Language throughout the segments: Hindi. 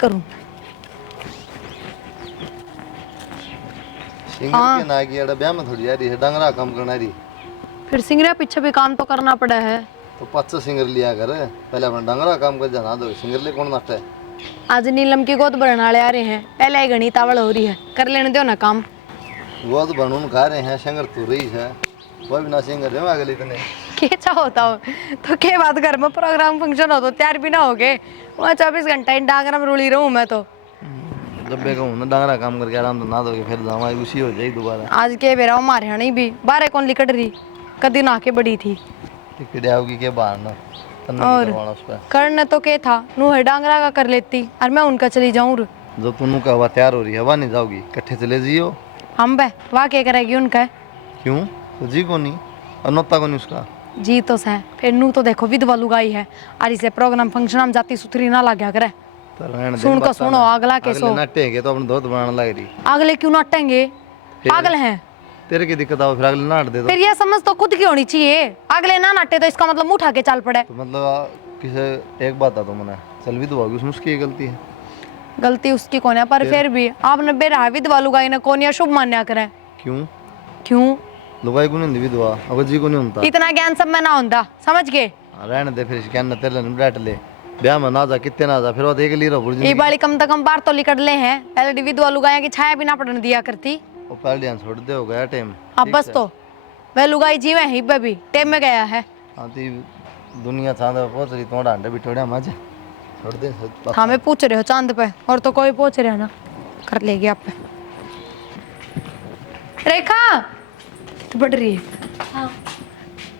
करूं? सिंगर के ना की ब्याह में थोड़ी आ रही है, डंगरा काम करना रही। फिर सिंगरा पीछे भी काम तो करना पड़ा है। तो 5 सिंगर लिया कर, पहले अपना डंगरा काम कर जाना दो, सिंगर ले कौन नाटे। आज नीलम की गोद भरने वाले आ रहे हैं, पहले ही घनी तावड़ हो रही है, कर लेने दो ना काम। वो तो बनून खा रहे हैं, सिंगर तू रही है, वो भी ना सिंगर है अगले इतने। क्या होता हो तो क्या बात घर में प्रोग्राम फंक्शन हो तो तैयार भी ना हो गए, वहाँ 24 घंटा इन डांगरा में रुली रहूं मैं तो। जब मैं कहूँ ना डंगरा काम करके आराम तो ना दोगे, फिर हमारी उसी हो जाएगी दोबारा। आज के बेरा हमारे यहाँ नहीं भी बारह कौन लिकट रही, कदी ना के बड़ी थी। टिकट आओगी के बाहर ना और करने तो क्या था, नू है डांगरा का कर लेती और मैं उनका चली जाऊं। जब तुम का हवा तैयार हो रही है, हवा नहीं जाओगी, इकट्ठे चले जियो। हम बे वाह क्या करेगी उनका? क्यों? तो जी को नहीं और नोता को नहीं उसका जी तो सह, फिर नू तो देखो विधवा लुगाई है और इसे प्रोग्राम फंक्शन हम जाती सुथरी ना लग्या करे। सुन को सुनो अगला के सो नाटेंगे तो अपने दोस्त बनाने लग रही। अगले क्यों नाटेंगे? पागल हैं। तेरे की दिक्कत आओ फिर अगले नाट दे दो। फिर ये समझ तो खुद की होनी चाहिए, अगले ना नाटे तो इसका मतलब उठा के चल पड़े। तो मतलब किसे एक बात है तो मना चल भी तो उसमें उसकी गलती है। गलती उसकी कौन है, पर फिर भी आपने बेरा विधवा लुगाई ने कौन या शुभ मान्या करे। क्यों? क्यों लुगाई को नहीं विधवा अगर जी को नहीं होता, इतना ज्ञान सब में ना होता, समझ गए? रहने दे फिर क्या तेरे बैठ ले, ब्याह में ना जा कितने ना जा, फिर वो देख ली रहो ये बाली कम से कम बार तो लिकट ले हैं, पहले विधवा लुगाई की छाया भी ना पड़ने दिया करती। वो पहले ध्यान छोड़ दे, हो गया टाइम। अब बस तो वह लुगाई जीवे ही भी टाइम में गया है। हाँ तो दुनिया चांद पे पहुंच रही, तुम्हारा अंडे बिठोड़े मजा छोड़ दे। हमें पूछ रहे हो चांद पे, और तो कोई पूछ रहे हो ना, कर लेगी आप पे। रेखा तो बढ़ रही है। हाँ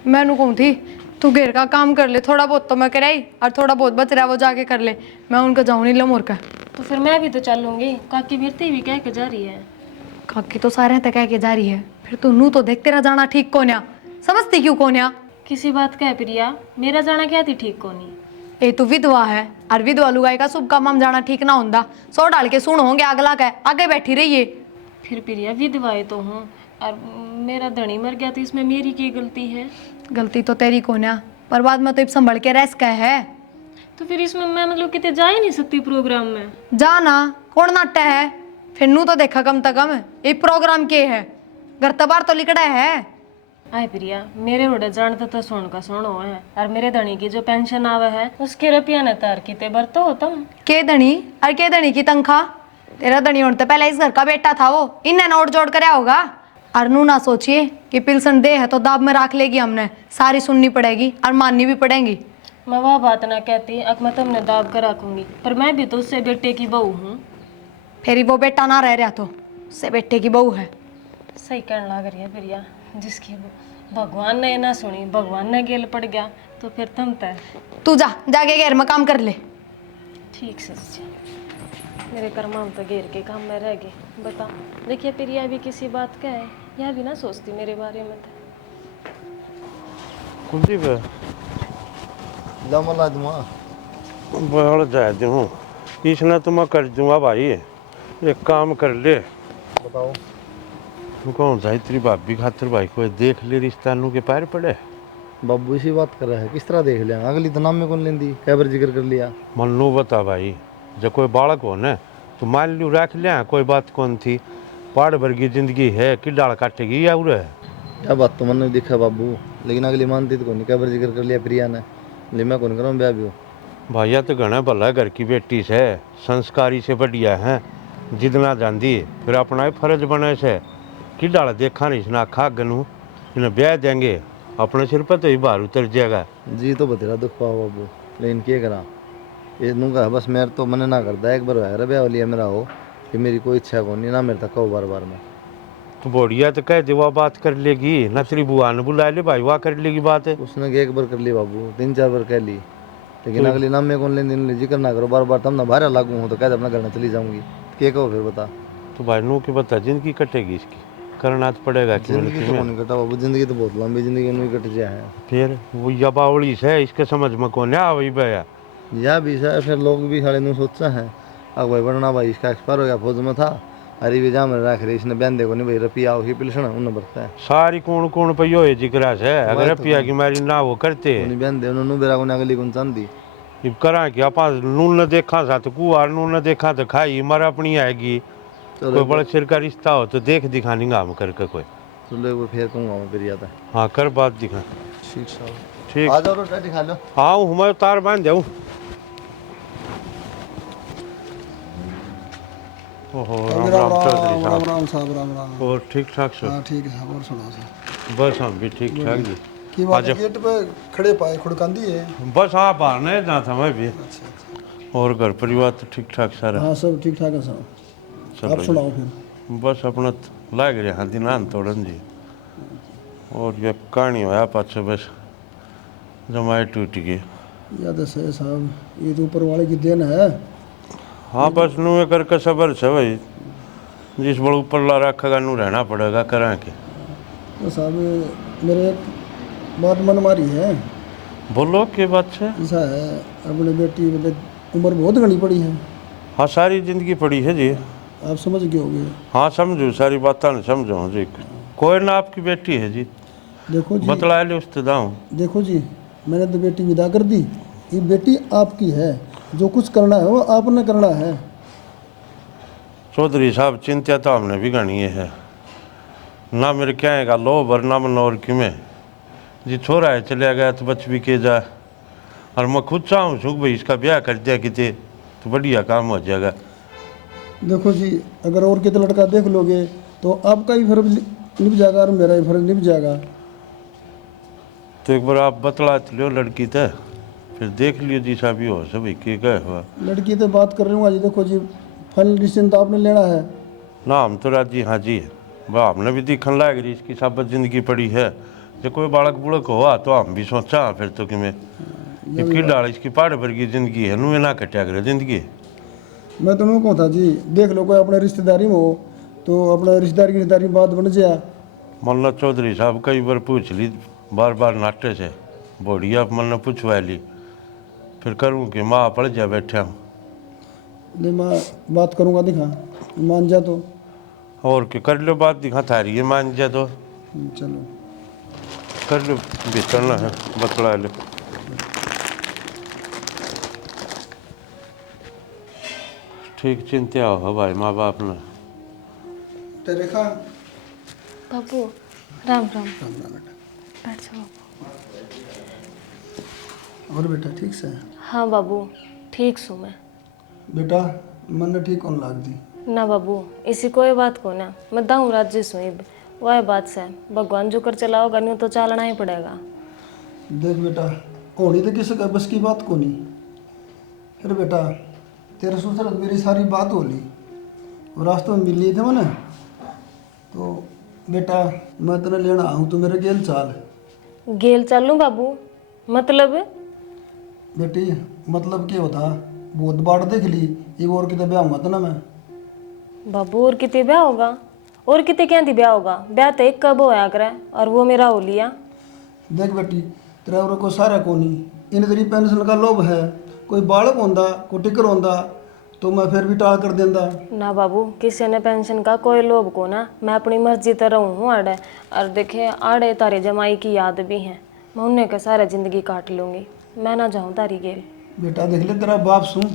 मैनू कहूँ थी तू घेर का काम कर ले, थोड़ा बहुत तो मैं कराई और थोड़ा बहुत बच रहा वो जाके कर ले, मैं उनका जाऊँ नहीं लमोर का। तो फिर मैं भी तो चलूंगी, काकी बिरती भी कह के जा रही है। काकी तो सारे तक कह के जा रही है, फिर तू नू तो देख तेरा जाना ठीक कोन्या, समझती क्यों कोन्या? किसी बात का है प्रिया, मेरा जाना क्या थी ठीक को नहीं। ए तू विधवा है और विधवा लुगाई का शुभ काम हम जाना ठीक ना होता, सौ डाल के सुन होंगे अगला का आगे बैठी रहिए। फिर प्रिया विधवाएं तो हूँ और मेरा धनी मर गया तो इसमें मेरी क्या गलती है? गलती तो तेरी कोन्या, पर बाद में तो संभल के रह का है। तो फिर इसमें मैं मतलब कितने जा ही नहीं सकती प्रोग्राम में। जाना कौन नाट्य है, फिर नू तो देखा कम तक कम ये प्रोग्राम के है, घर तबार तो लिकड़ा है। आए प्रिया मेरे उड़े जानते तो सुन का सुनो है, और मेरे धनी की जो पेंशन आवे है उसके रुपया न तार की ते बरतो हो तुम के धनी और के धनी की तनख्वाह? तेरा धनी होने पहले इस घर का बेटा था वो, इन्हें नोट जोड़ कर होगा। और नू ना सोचिए कि पिलसन दे है तो दाब में रख लेगी, हमने सारी सुननी पड़ेगी और माननी भी पड़ेगी। मैं वह बात ना कहती, अब मैं तुमने दाब कर रखूंगी, पर मैं भी तो उससे बेटे की बहू हूँ। फिर वो बेटा ना रह रहा तो उससे बेटे की बहू है। सही कहने लग रही है प्रिया, जिसकी भगवान ने ना सुनी, भगवान ने गेल पड़ गया तो फिर तुम तय। तू जा जाके घेर में काम कर ले। ठीक से मेरे कर्मा तो घेर के काम में रह गए। बता देखिए प्रिया भी किसी बात का है, यह भी ना सोचती मेरे बारे में था। कुलदीप लमला दुआ बढ़ जाए दूँ इसने तो मैं कर दूंगा भाई, एक काम कर ले। बताओ। तू कौन सा तेरी भाभी खातिर भाई को देख ले, रिश्ता नू के पैर पड़े। बाबू इसी बात कर रहा है, किस तरह देख लिया? अगली तो नाम में कौन लेंदी, कै बार जिक्र कर लिया। मन लो बता भाई, जब कोई बालक हो न तो मान लू रख लिया, कोई बात कौन थी, पहाड़ भर की जिंदगी है कि डाल काटेगी या उरे। क्या बात तो मन में दिखा बाबू, लेकिन अगली मानती तो कौन, कै बार जिक्र कर लिया प्रिया ने, ले मैं कौन करूँ ब्याह भी हो। भैया तो घना भला घर की बेटी से, संस्कारी से बढ़िया है, जिद ना जाती फिर अपना ही फर्ज बने से कि डाल देखा नहीं इसने आखा गनू इन्हें ब्याह देंगे, अपने सिर पर तो ही बाहर उतर जाएगा। जी तो बतेरा दुख पाओ बाबू, लेकिन क्या करा, ये नू का बस मेरे तो मन ना करता, एक बार है ब्याह लिया मेरा हो कि मेरी कोई इच्छा को नहीं ना, मेरे तक कहो बार बार में। तो बढ़िया तो कह दे वह बात कर लेगी ना, तेरी बुआ ने बुला ले भाई, वाह कर लेगी बात है। उसने एक बार कर ली बाबू, 3-4 बार कह ली, लेकिन अगली नाम में कौन लेने जिक्र ना करो बार बार, तब ना बाहर लागू हूँ तो कह अपना घर में चली जाऊंगी, क्या कहो फिर बता। तो भाई नू की बता, जिंदगी कटेगी इसकी, करना तो पड़ेगा। जिंदगी तो नहीं कटा बाबू, जिंदगी तो बहुत लंबी जिंदगी नहीं कट जाए है। फिर वो या बावड़ी से इसके समझ में कौन है वही भैया या भी है, फिर लोग भी साढ़े नू सोचा है अब भाई बढ़ना भाई इसका एक्सपायर हो गया, फौज में था, अरे भी जाम रख रही इसने बहन देखो नहीं भाई रपिया हो पिलसन उन्हें बरता है सारी कौन कौन पे यो है जिक्र है, अगर रपिया की मारी ना वो करते उन्हें बहन दे उन्होंने बेरा को अगली कौन चांदी अब करा कि आप नून न देखा सा तो कुआर नून न देखा तो खाई मर अपनी आएगी। कोई बड़ा सिर का रिश्ता हो तो देख दिखानी काम करके कोई। चलो एक बार फिर कहूँगा मैं फिर आता। हाँ कर बात दिखा। ठीक साहब। ठीक आ जाओ रोटी खा लो। हाँ हूँ मैं तार बांध जाऊँ। ओहो राम राम चौधरी साहब। राम साहब राम राम। और ठीक ठाक सर? हाँ ठीक है साहब, और सुनाओ साहब। बस हम भी ठीक ठाक जी। की बात है, आज- गेट पे खड़े पाए खुड़कांदी है। बस हाँ बाहर नहीं जाना था मैं भी। अच्छा अच्छा। और घर परिवार तो ठीक ठाक सारा? हाँ सब ठीक ठाक है साहब। चलो आप जी। सुनाओ फिर। बस अपना लाग रहे हाँ दिनान तोड़न जी। और ये कहानी होया पाछे बस जमाए टूट गई। याद है सही साहब, ये तो ऊपर वाले की देन है। हाँ बस नू करके सबर से भाई, जिस बड़ ऊपर ला रखेगा नू रहना पड़ेगा करा के। तो साहब मेरे एक बात मन मारी है। बोलो के बात है? ऐसा है, अपनी बेटी मतलब उम्र बहुत घनी पड़ी है, हाँ सारी जिंदगी पड़ी है जी। आप समझ गए होगे। हाँ समझू सारी बातें न समझो जी। कोई ना आपकी बेटी है जी, देखो जी, बतला ले उससे दाऊँ। देखो जी, मैंने तो बेटी विदा कर दी। ये बेटी आपकी है, जो कुछ करना है वो आपने करना है। चौधरी साहब चिंता तो हमने भी गणी है ना, मेरे क्या है का लोभ और ना मन और कि में जी छोरा है चलिया गया तो बच भी के जाए। और मैं खुद चाहूँ सुख भाई इसका ब्याह कर दिया किते तो बढ़िया काम हो जाएगा। देखो जी, अगर और कितना लड़का देख लोगे तो आपका ही फर्ज निभ जाएगा और मेरा ही फर्ज निभ जाएगा। तो एक बार आप बतला लो लड़की तो फिर देख लियो जी साहब हो सब के गए हुआ। लड़की तो बात कर रही हूँ आज। देखो जी, फाइनल डिसीजन तो आपने लेना है। ना हम तो राजी हाँ जी है वाह, हमने भी दिखने लग रही इसकी सब जिंदगी पड़ी है। जो कोई बालक बुड़क हुआ तो हम भी सोचा फिर तो कि मैं की डाल इसकी पहाड़ भर की जिंदगी है नू ना कटिया करे जिंदगी। मैं तो कहूँ था जी, देख लो कोई अपने रिश्तेदारी में हो तो अपने रिश्तेदारी में बात बन जाए। मल्ला चौधरी साहब कई बार पूछ ली बार बार नाटे से बढ़िया मन पूछवा ली, फिर करूँ कि माँ पड़ जा बैठा हूँ। नहीं, मैं बात करूँगा, दिखा मान जा तो। और क्या कर लो बात दिखा थारी है मान जा तो चलो कर लो बेचना है बतला लो। ठीक चिंता हो भाई माँ बाप ने। तेरे खा बाबू राम राम। राम राम बेटा। बैठ जाओ। और बेटा ठीक से? हाँ बाबू ठीक सू मैं। बेटा मन ठीक कौन लाग दी? ना बाबू इसी कोई बात को ना, मैं दाऊँ राज्य सुई वह बात से भगवान जो कर चलाओगा नहीं तो चलना ही पड़ेगा। देख बेटा, होनी तो किसी का बस की बात को नहीं। फिर बेटा तेरे ससुर मेरी सारी बात हो ली और रास्ते में मिल लिए थे मैंने, तो बेटा मैं तेने लेना आऊँ तो मेरे गेल चाल। गेल चलूँ बाबू? मतलब बेटी मतलब क्या होता, बहुत बाढ़ देख ली, ये और कितने ब्याह हुआ था ना मैं। बाबू और कितने ब्याह होगा? और कितने क्या थी ब्याह होगा? ब्याह तो एक कब होया करे और वो मेरा हो लिया। देख बेटी, तेरा और को सारा को नहीं, इन तेरी पेंशन का लोभ है। कोई बालक होंदा कोई टिकर होंदा तो मैं फिर भी टाल कर देंदा। ना बाबू किसी ने पेंशन का कोई लोभ को ना, मैं अपनी मर्जी तरह हूँ आड़े। और देखे आड़े तारे जमाई की याद भी हैं, मैं उन्हें के सारा जिंदगी काट लूँगी। मैं ना जाऊँ तारी गेल। बेटा देख ले तेरा बाप सुन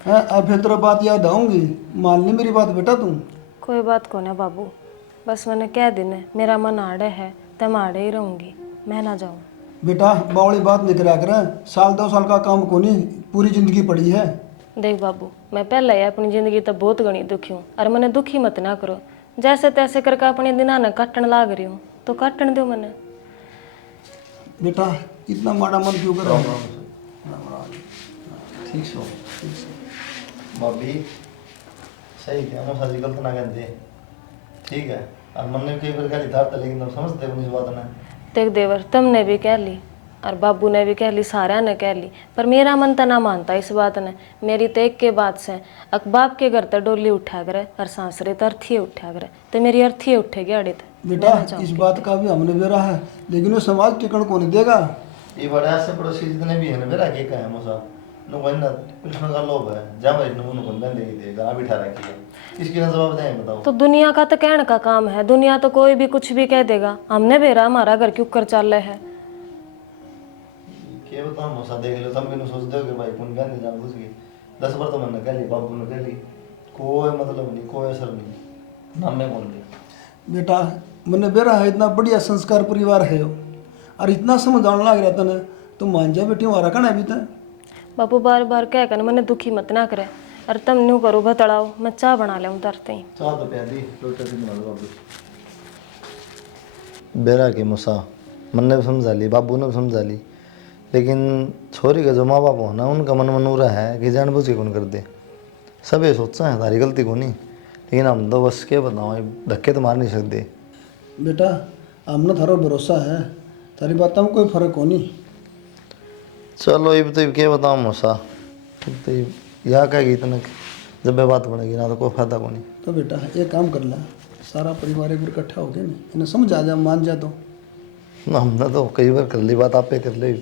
है, अब फिर तेरा बात याद आऊँगी, मान ली मेरी बात बेटा तुम। कोई बात को ना बाबू, बस मैंने कह दिन मेरा मन आड़े है तो मैं आड़े ही रहूँगी, मैं ना जाऊँ। बेटा बावली बात नहीं करा कर, साल 2 साल का काम को नहीं, पूरी जिंदगी पड़ी है। देख बाबू मैं पहले ही अपनी ज़िंदगी तो बहुत घनी दुखी हूँ और मैंने दुखी मत ना करो। जैसे तैसे करके अपने दिना न काटन लाग रही हूँ तो काटन दो मैंने। बेटा इतना माड़ा मन क्यों कर रहा है? ठीक सो भाभी सही क्या मैं सारी गलत ना कहते ठीक है। और मन ने कई प्रकार था लेकिन तुम समझते हो इस बात ने। देख देवर तुमने भी कह ली और बाबू ने भी कह ली, सारा ने कह ली, पर मेरा मन तो ना मानता इस बात ने। मेरी तो एक के बात से अक बाप के घर तो डोली उठा करे और सांसरे तो अर्थी उठा करे, तो मेरी अर्थी उठेगी आड़े तो। बेटा इस बात का भी हमने बेरा है, लेकिन वो समाज टिकण को नहीं देगा। ये बड़ा से पड़ोसी जितने भी है ना मेरा के है मोसा नो वही पिलसन का लोभ है जा भाई नो नो बंदे दे दे गाना बिठा रखी है, इसकी ना जवाब दें बताओ। तो दुनिया का तो कहने का काम है, दुनिया तो कोई भी कुछ भी कह देगा। हमने बेरा हमारा घर क्यों कर चल रहे है। के के बताऊं मौसा देख लो तुम भी सोच दो कि भाई कौन बहन जान बुझ गई 10 बार तो मैंने कह ली बाबू ने कह ली कोई मतलब नहीं कोई असर नहीं ना मैं बोल लिया बेटा मैंने बेरा है इतना बढ़िया संस्कार परिवार है यो और इतना समझाने लग रहा था ना तो मान जा बेटी हमारा कहना भी था बापू बार बार कह कर मैंने दुखी मत ना करे और तुम न्यू करो बतड़ाओ मैं चाय बना ले तरते ही चाह तो प्यादी लोटा से बना दो बाबू बेरा की मुसा मन ने भी समझा ली बाबू ने भी समझा ली लेकिन छोरी का जो माँ बाप हो ना उनका मन मनूरा है कि जानबूझ के कौन कर दे सब ये सोचता है तारी गलती को नहीं लेकिन हम तो बस क्या बताओ धक्के तो मार नहीं सकते बेटा हमने थारो भरोसा है तारी बात में कोई फर्क हो नहीं चलो ये तो क्या बताऊँ मौसा तो यहाँ कहेगी इतना जब ये बात बढ़ेगी ना तो कोई फायदा को नहीं तो बेटा एक काम कर ला सारा परिवार एक बार इकट्ठा हो गया ना इन्हें समझ आ जा मान जा तो हमने तो कई बार कर ली बात आप पे कर ली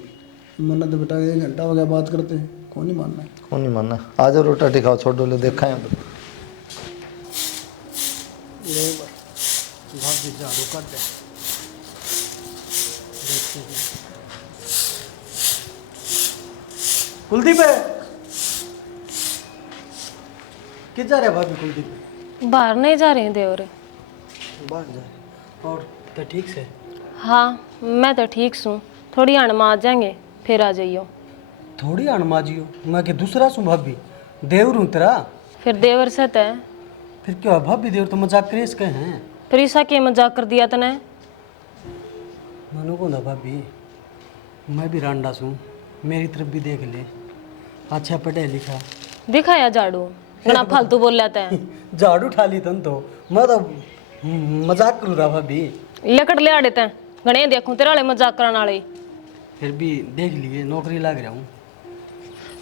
मन्ना तो बेटा 1 घंटा हो गया बात करते कौन नहीं मानना कौन नहीं मानना आ जाओ रोटा टिकाओ छोड़ दो ले देखा है तो झाड़ू कर दे कुलदीप है किधर जा रहे भाभी कुलदीप बाहर नहीं जा रहे देवरे बाहर जा रहे और तो ठीक से हाँ मैं तो ठीक हूँ थोड़ी अणमा आ जाएंगे फिर आ जाइयो थोड़ी अणमाजी हो मैं कि दूसरा सू भाभी देवर हूँ तेरा फिर देवर से तय फिर क्या भाभी देवर तो मजाक करे इसके हैं फिर ईसा के मजाक कर दिया तने मनु को ना भाभी मैं भी रांडा हूँ मेरी तरफ भी देख ले अच्छा पढ़े लिखा दिखाया झाड़ू ना फालतू बोल लेते हैं झाड़ू उठा ली तन तो मैं तो मजाक करूँ रहा भाभी लकड़ ले आड़े तैं घने देखूं तेरे वाले मजाक करने वाले फिर भी देख लिए नौकरी लग रहा हूँ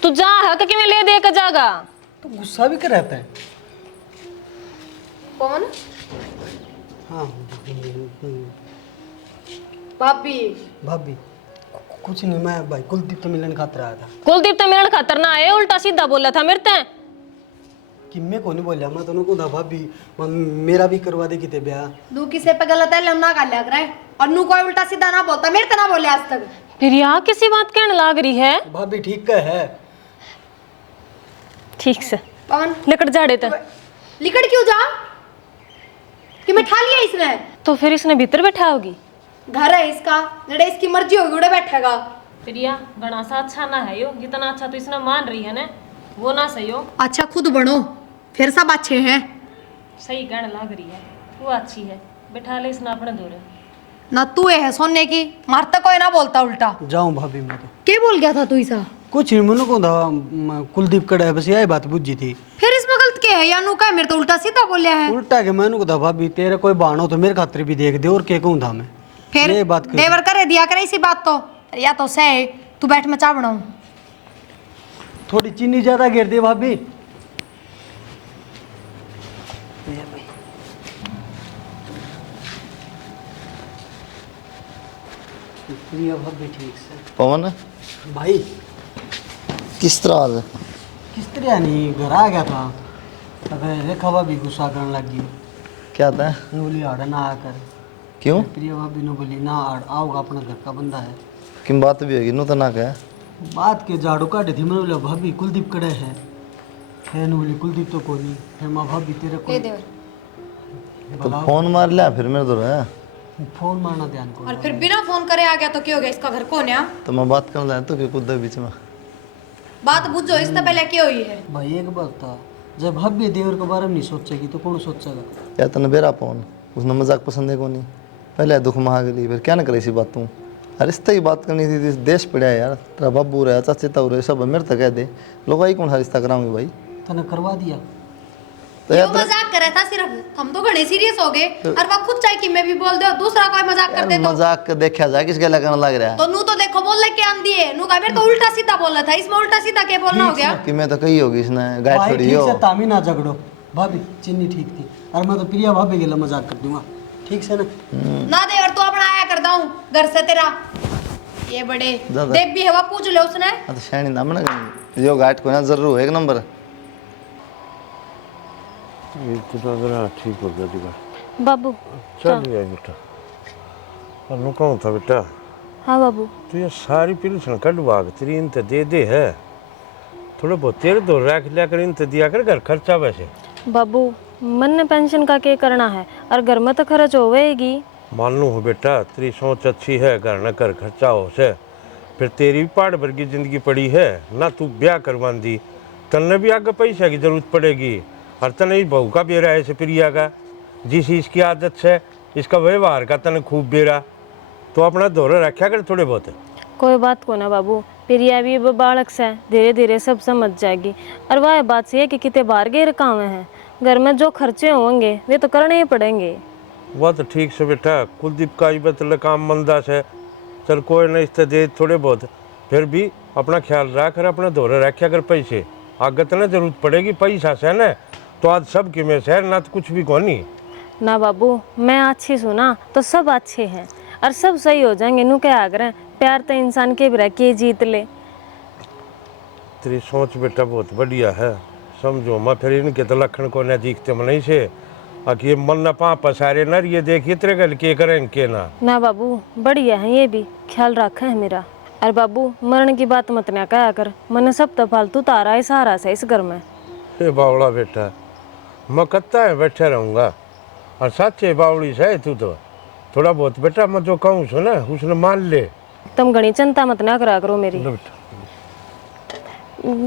तू जा हक कि मैं ले दे के जागा तो गुस्सा भी कर रहता है कौन हाँ भाभी भाभी कुछ नहीं मैं भाई कुलदीप तो मिलन खातर आया था कुलदीप तो मेरे खातर ना आए उल्टा सीधा बोला था मेरे तैं कि मैं को नहीं बोलिया मैं तो उनको था भाभी मेरा भी करवा दे किते ब्याह दू किसे पे गलत है लमना कर लिया करे और नू कोई उल्टा सीधा ना बोलता मेरे तना बोले आज तक फिर यहाँ किसी बात कहने लाग रही है भाभी ठीक का है ठीक से कौन लकड़ झाड़े तैं लिकड़ क्यों जा कि मैं ठा लिया इसने तो फिर इसने भीतर बैठा होगी घर है इसका जड़े इसकी मर्जी होगी उड़े बैठेगा प्रिया बड़ा सा अच्छा ना है यो जितना अच्छा तो इसने मान रही है ना वो ना सही हो अच्छा खुद बनो फिर सब अच्छे हैं सही कहने लाग रही है वो अच्छी है बैठा ले इसने अपने दूर ना तू है सोने की मारता कोई ना बोलता उल्टा जाऊँ भाभी मैं तो क्या बोल गया था तू ऐसा कुछ नहीं मनु को था कुलदीप कड़ा है बस यही बात बुझी थी फिर इसमें गलत क्या है या नू का मेरे तो उल्टा सीधा बोलिया है उल्टा के मैंने को था भाभी तेरे कोई बहाना हो तो मेरे खातिर भी देख दे और क्या कहूँ था मैं फिर ये बात कर देवर करे दिया करे इसी बात तो या तो सह तू बैठ मैं चाह बनाऊं थोड़ी चीनी ज्यादा गिर दे भाभी प्रिया भाभी ठीक से पवन भाई किस तरह हाल है किस तरह नहीं घर आ गया था अगर रेखा भाभी गुस्सा करने लग गई क्या था मैं बोली आड़ा ना आकर क्यों प्रिया भाभी ने बोली ना आओगा अपना घर का बंदा है किन बात भी होगी नू तो ना कहे बात के झाड़ू काटे थी मैंने बोला भाभी कुलदीप कड़े है फिर ने बोली कुलदीप तो कोई नहीं फिर माँ भाभी तेरे को तो फोन मार लिया फिर मेरे तो है फोन मारना ध्यान को और फिर बिना फोन करे आ गया तो क्या हो गया इसका घर कौन है तो मैं बात कर लाया तो कि कुछ बीच में बात बुझो इससे पहले क्या हुई है भाई एक बात था जब भाभी देवर के बारे में नहीं सोचेगी तो कौन सोचेगा या तो बेरा फोन उसने मजाक पसंद है को नहीं पहले दुख महा गई फिर क्या ना करे इसी बात तू रिश्ते की बात करनी थी देश पड़ा है यार तेरा बाबू रहा चाचा ताऊ रहे सब मेरे तक कह दे लोग आई कौन सा रिश्ता कराऊंगे भाई तने करवा दिया तो यो यार मजाक कर रहा था सिर्फ हम तो घने सीरियस हो गए और वो खुद चाहे कि मैं भी बोल दो दूसरा कोई मजाक कर दे तो मजाक देखा जाए किस गला करने लग रहा है तो नू तो देखो बोल के आन दिए नू का मेरे तो उल्टा सीधा बोला था इसमें उल्टा सीधा क्या बोलना हो गया कि मैं तो कही होगी इसने गाय भाई छोड़ी ठीक हो से तामी ना झगड़ो भाभी चीनी ठीक थी और मैं तो प्रिया भाभी के लिए मजाक कर दूंगा ठीक से ना ना दे और तू अपना आया कर दाऊं घर से तेरा ये बड़े ज्यादा। देख भी हवा पूछ ले उसने हाँ तो शैनी नाम ना जो गाठ को ना जरूर एक नंबर ठीक हो गया बाबू चल गया बेटा और कहूँ था बेटा हाँ बाबू। तो ये सारी पेंशन कटवा के तेरी इंत दे है, थोड़ा बहुत तेरे तो रख लिया कर, इंत दिया कर घर खर्चा वैसे। बाबू मन ने पेंशन का क्या करना है, और घर में तो खर्च होवेगी। मान लो हो बेटा, तेरी सोच अच्छी है, घर न कर खर्चा हो से, फिर तेरी भी पहाड़ भर की जिंदगी पड़ी है ना, तू ब्याह करवा दी, तन्ने भी आगे पैसा की जरूरत पड़ेगी, और तने बहू का बेरा ऐसे प्रिया का, जिस इसकी आदत से इसका व्यवहार का तने खूब बेरा, तो अपना दौरा रखा कर थोड़े बहुत। कोई बात को ना बाबू, प्रिया भी वो बालक से धीरे धीरे सब समझ जाएगी। और वह बात से है कि कितने बाहर गए काम हैं, घर में जो खर्चे होंगे वे तो करने ही पड़ेंगे। वह तो ठीक से बेटा, कुलदीप का ही बतल काम मंदा से, चल कोई नहीं इस दे थोड़े बहुत, फिर भी अपना ख्याल रख कर अपना दौरा रखा कर पैसे, आगे तो ना जरूरत पड़ेगी पैसा से न, तो आज सब कि में शहर ना तो कुछ भी कौनी। ना बाबू, मैं अच्छी सुना तो सब अच्छे हैं और सब सही हो जाएंगे। नू क्या आग्रह, प्यार तो इंसान के भी के जीत ले। तेरी सोच बेटा बहुत बढ़िया है, समझो मैं फिर इनके तो लक्षण को न दिखते मन से, आखिर मन न पा पसारे न ये देखिए तेरे गल के करें के ना बाबू बढ़िया है, ये भी ख्याल रखा है मेरा। और बाबू मरण की बात मत ना कहा कर, मैंने सब तो फालतू तारा ही सहारा से इस घर में। हे बावड़ा बेटा, मैं कत्ता है बैठे रहूँगा, और सच्चे बावड़ी से तू तो थोड़ा बहुत बेटा मैं जो कहूँ सो ना उसने मान ले। तुम घनी चिंता मत ना करा करो मेरी।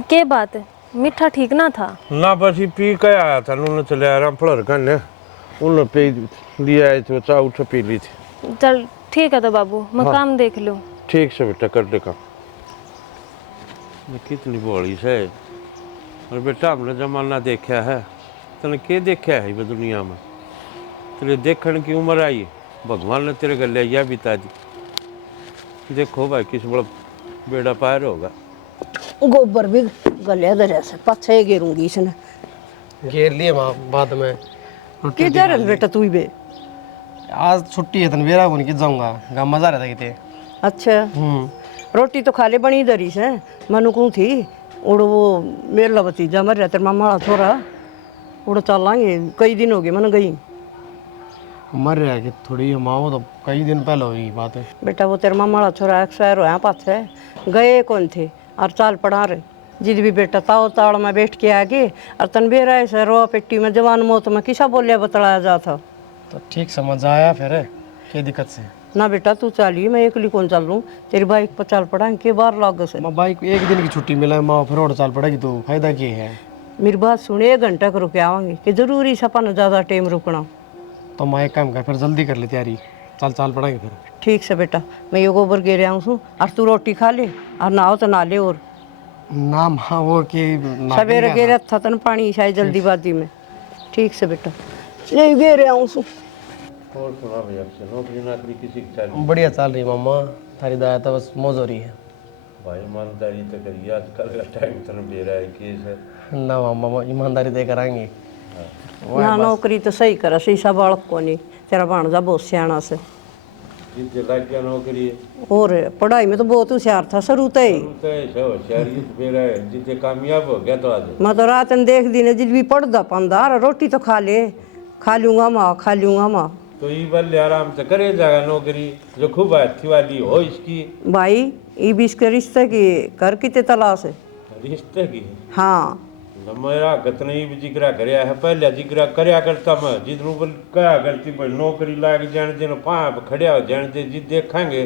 के बात, मीठा ठीक ना था ना, बस ही पी के आया था, उन्होंने चले आया फलर करने, उन्होंने पी लिया है तो चाय उठ पी ली थी। चल ठीक है तो बाबू मैं हाँ। काम देख लूँ। ठीक से बेटा कर दे काम। कितनी बड़ी से, और बेटा हमने जमाना देखा है, तने के देखा है ये दुनिया में, तेरे देखने की उम्र आई, भगवान ने तेरे गले यह बिता दी। देखो भाई किस बड़ा बेड़ा पार होगा। गोबर भी गले दरे से पाछे गेरूंगी इसने। घेर लिए वहाँ बाद में। किधर है बेटा तू बे? आज छुट्टी है तन वेरा होने की जाऊंगा, गाँव मजा रहता किते। अच्छा रोटी तो खाले बनी दरी से, मनु को थी उड़ वो मेरा भतीजा मर रहा तेरा मामा वाला छोरा, उड़ चलांगे कई दिन हो गए मन गई। मर रहा है कि थोड़ी माओ तो कई दिन पहले हुई बात है। बेटा वो तेरा मामा वाला छोरा एक्सपायर हुआ पास है, गए कौन थे और चाल पड़ा रहे जिद भी बेटा ताव ताड़ में बैठ के आगे और तन बेरा ऐसे रो पेटी में जवान मौत में किसा बोलिया बतलाया जा था। तो ठीक समझ आया फिर क्या दिक्कत से। ना बेटा तू चालिए, मैं एकली कौन चल लूँ, तेरी बाइक पर चाल पड़ा के बार लाग से। माँ बाइक एक दिन की छुट्टी मिला है, माँ फिर और चाल पड़ेगी तो फायदा क्या है। मेरी बात सुने, 1 घंटा को रुके आवांगे कि जरूरी सपन ज़्यादा टाइम रुकना। तो माँ एक काम कर फिर जल्दी कर ले तैयारी, चाल पड़ेंगे फिर। ठीक से बेटा, मैं ये गोबर गिर आऊँ हूँ और तू रोटी खा ले और नहाओ तो नहा ले। और ना माँ वो कि सवेरे गिर था तन पानी शायद जल्दीबाजी में। ठीक से बेटा, यही गिर आऊँ हूँ। और सुना भैया से नौकरी नाकरी किसी की चाहिए? बढ़िया चल रही मामा, थारी दया तो बस मौज हो रही है। भाई ईमानदारी तो करिए, आजकल का टाइम तो दे रहा है केस है ना मामा ईमानदारी दे कराएंगे। ना नौकरी तो सही करा, शीशा बालक को नहीं, तेरा भाणजा बहुत सियाना से जितने लग गया नौकरी और पढ़ाई में तो बहुत होशियार था शुरू से ही। तो ऐसा होशियारी बेरा है, जितने कामयाब हो गया तो आज। मैं तो रात में देख दी ने जिद भी पढ़दा पांदा रोटी तो खा ले, खा लूँगा माँ खा लूँगा माँ। तो ये बल्ले आराम से करे जाएगा नौकरी, जो खूब अच्छी वाली हो इसकी। भाई ये भी इसके रिश्ते की कर कितने तलाश है। रिश्ते की हाँ मेरा गतने भी जिक्र कराया है, पहले जिक्र कराया करता मैं, जितनू बोल कहा करती भाई नौकरी लाग जाने देना, पाँव खड़िया हो जाने दे, जिद देखेंगे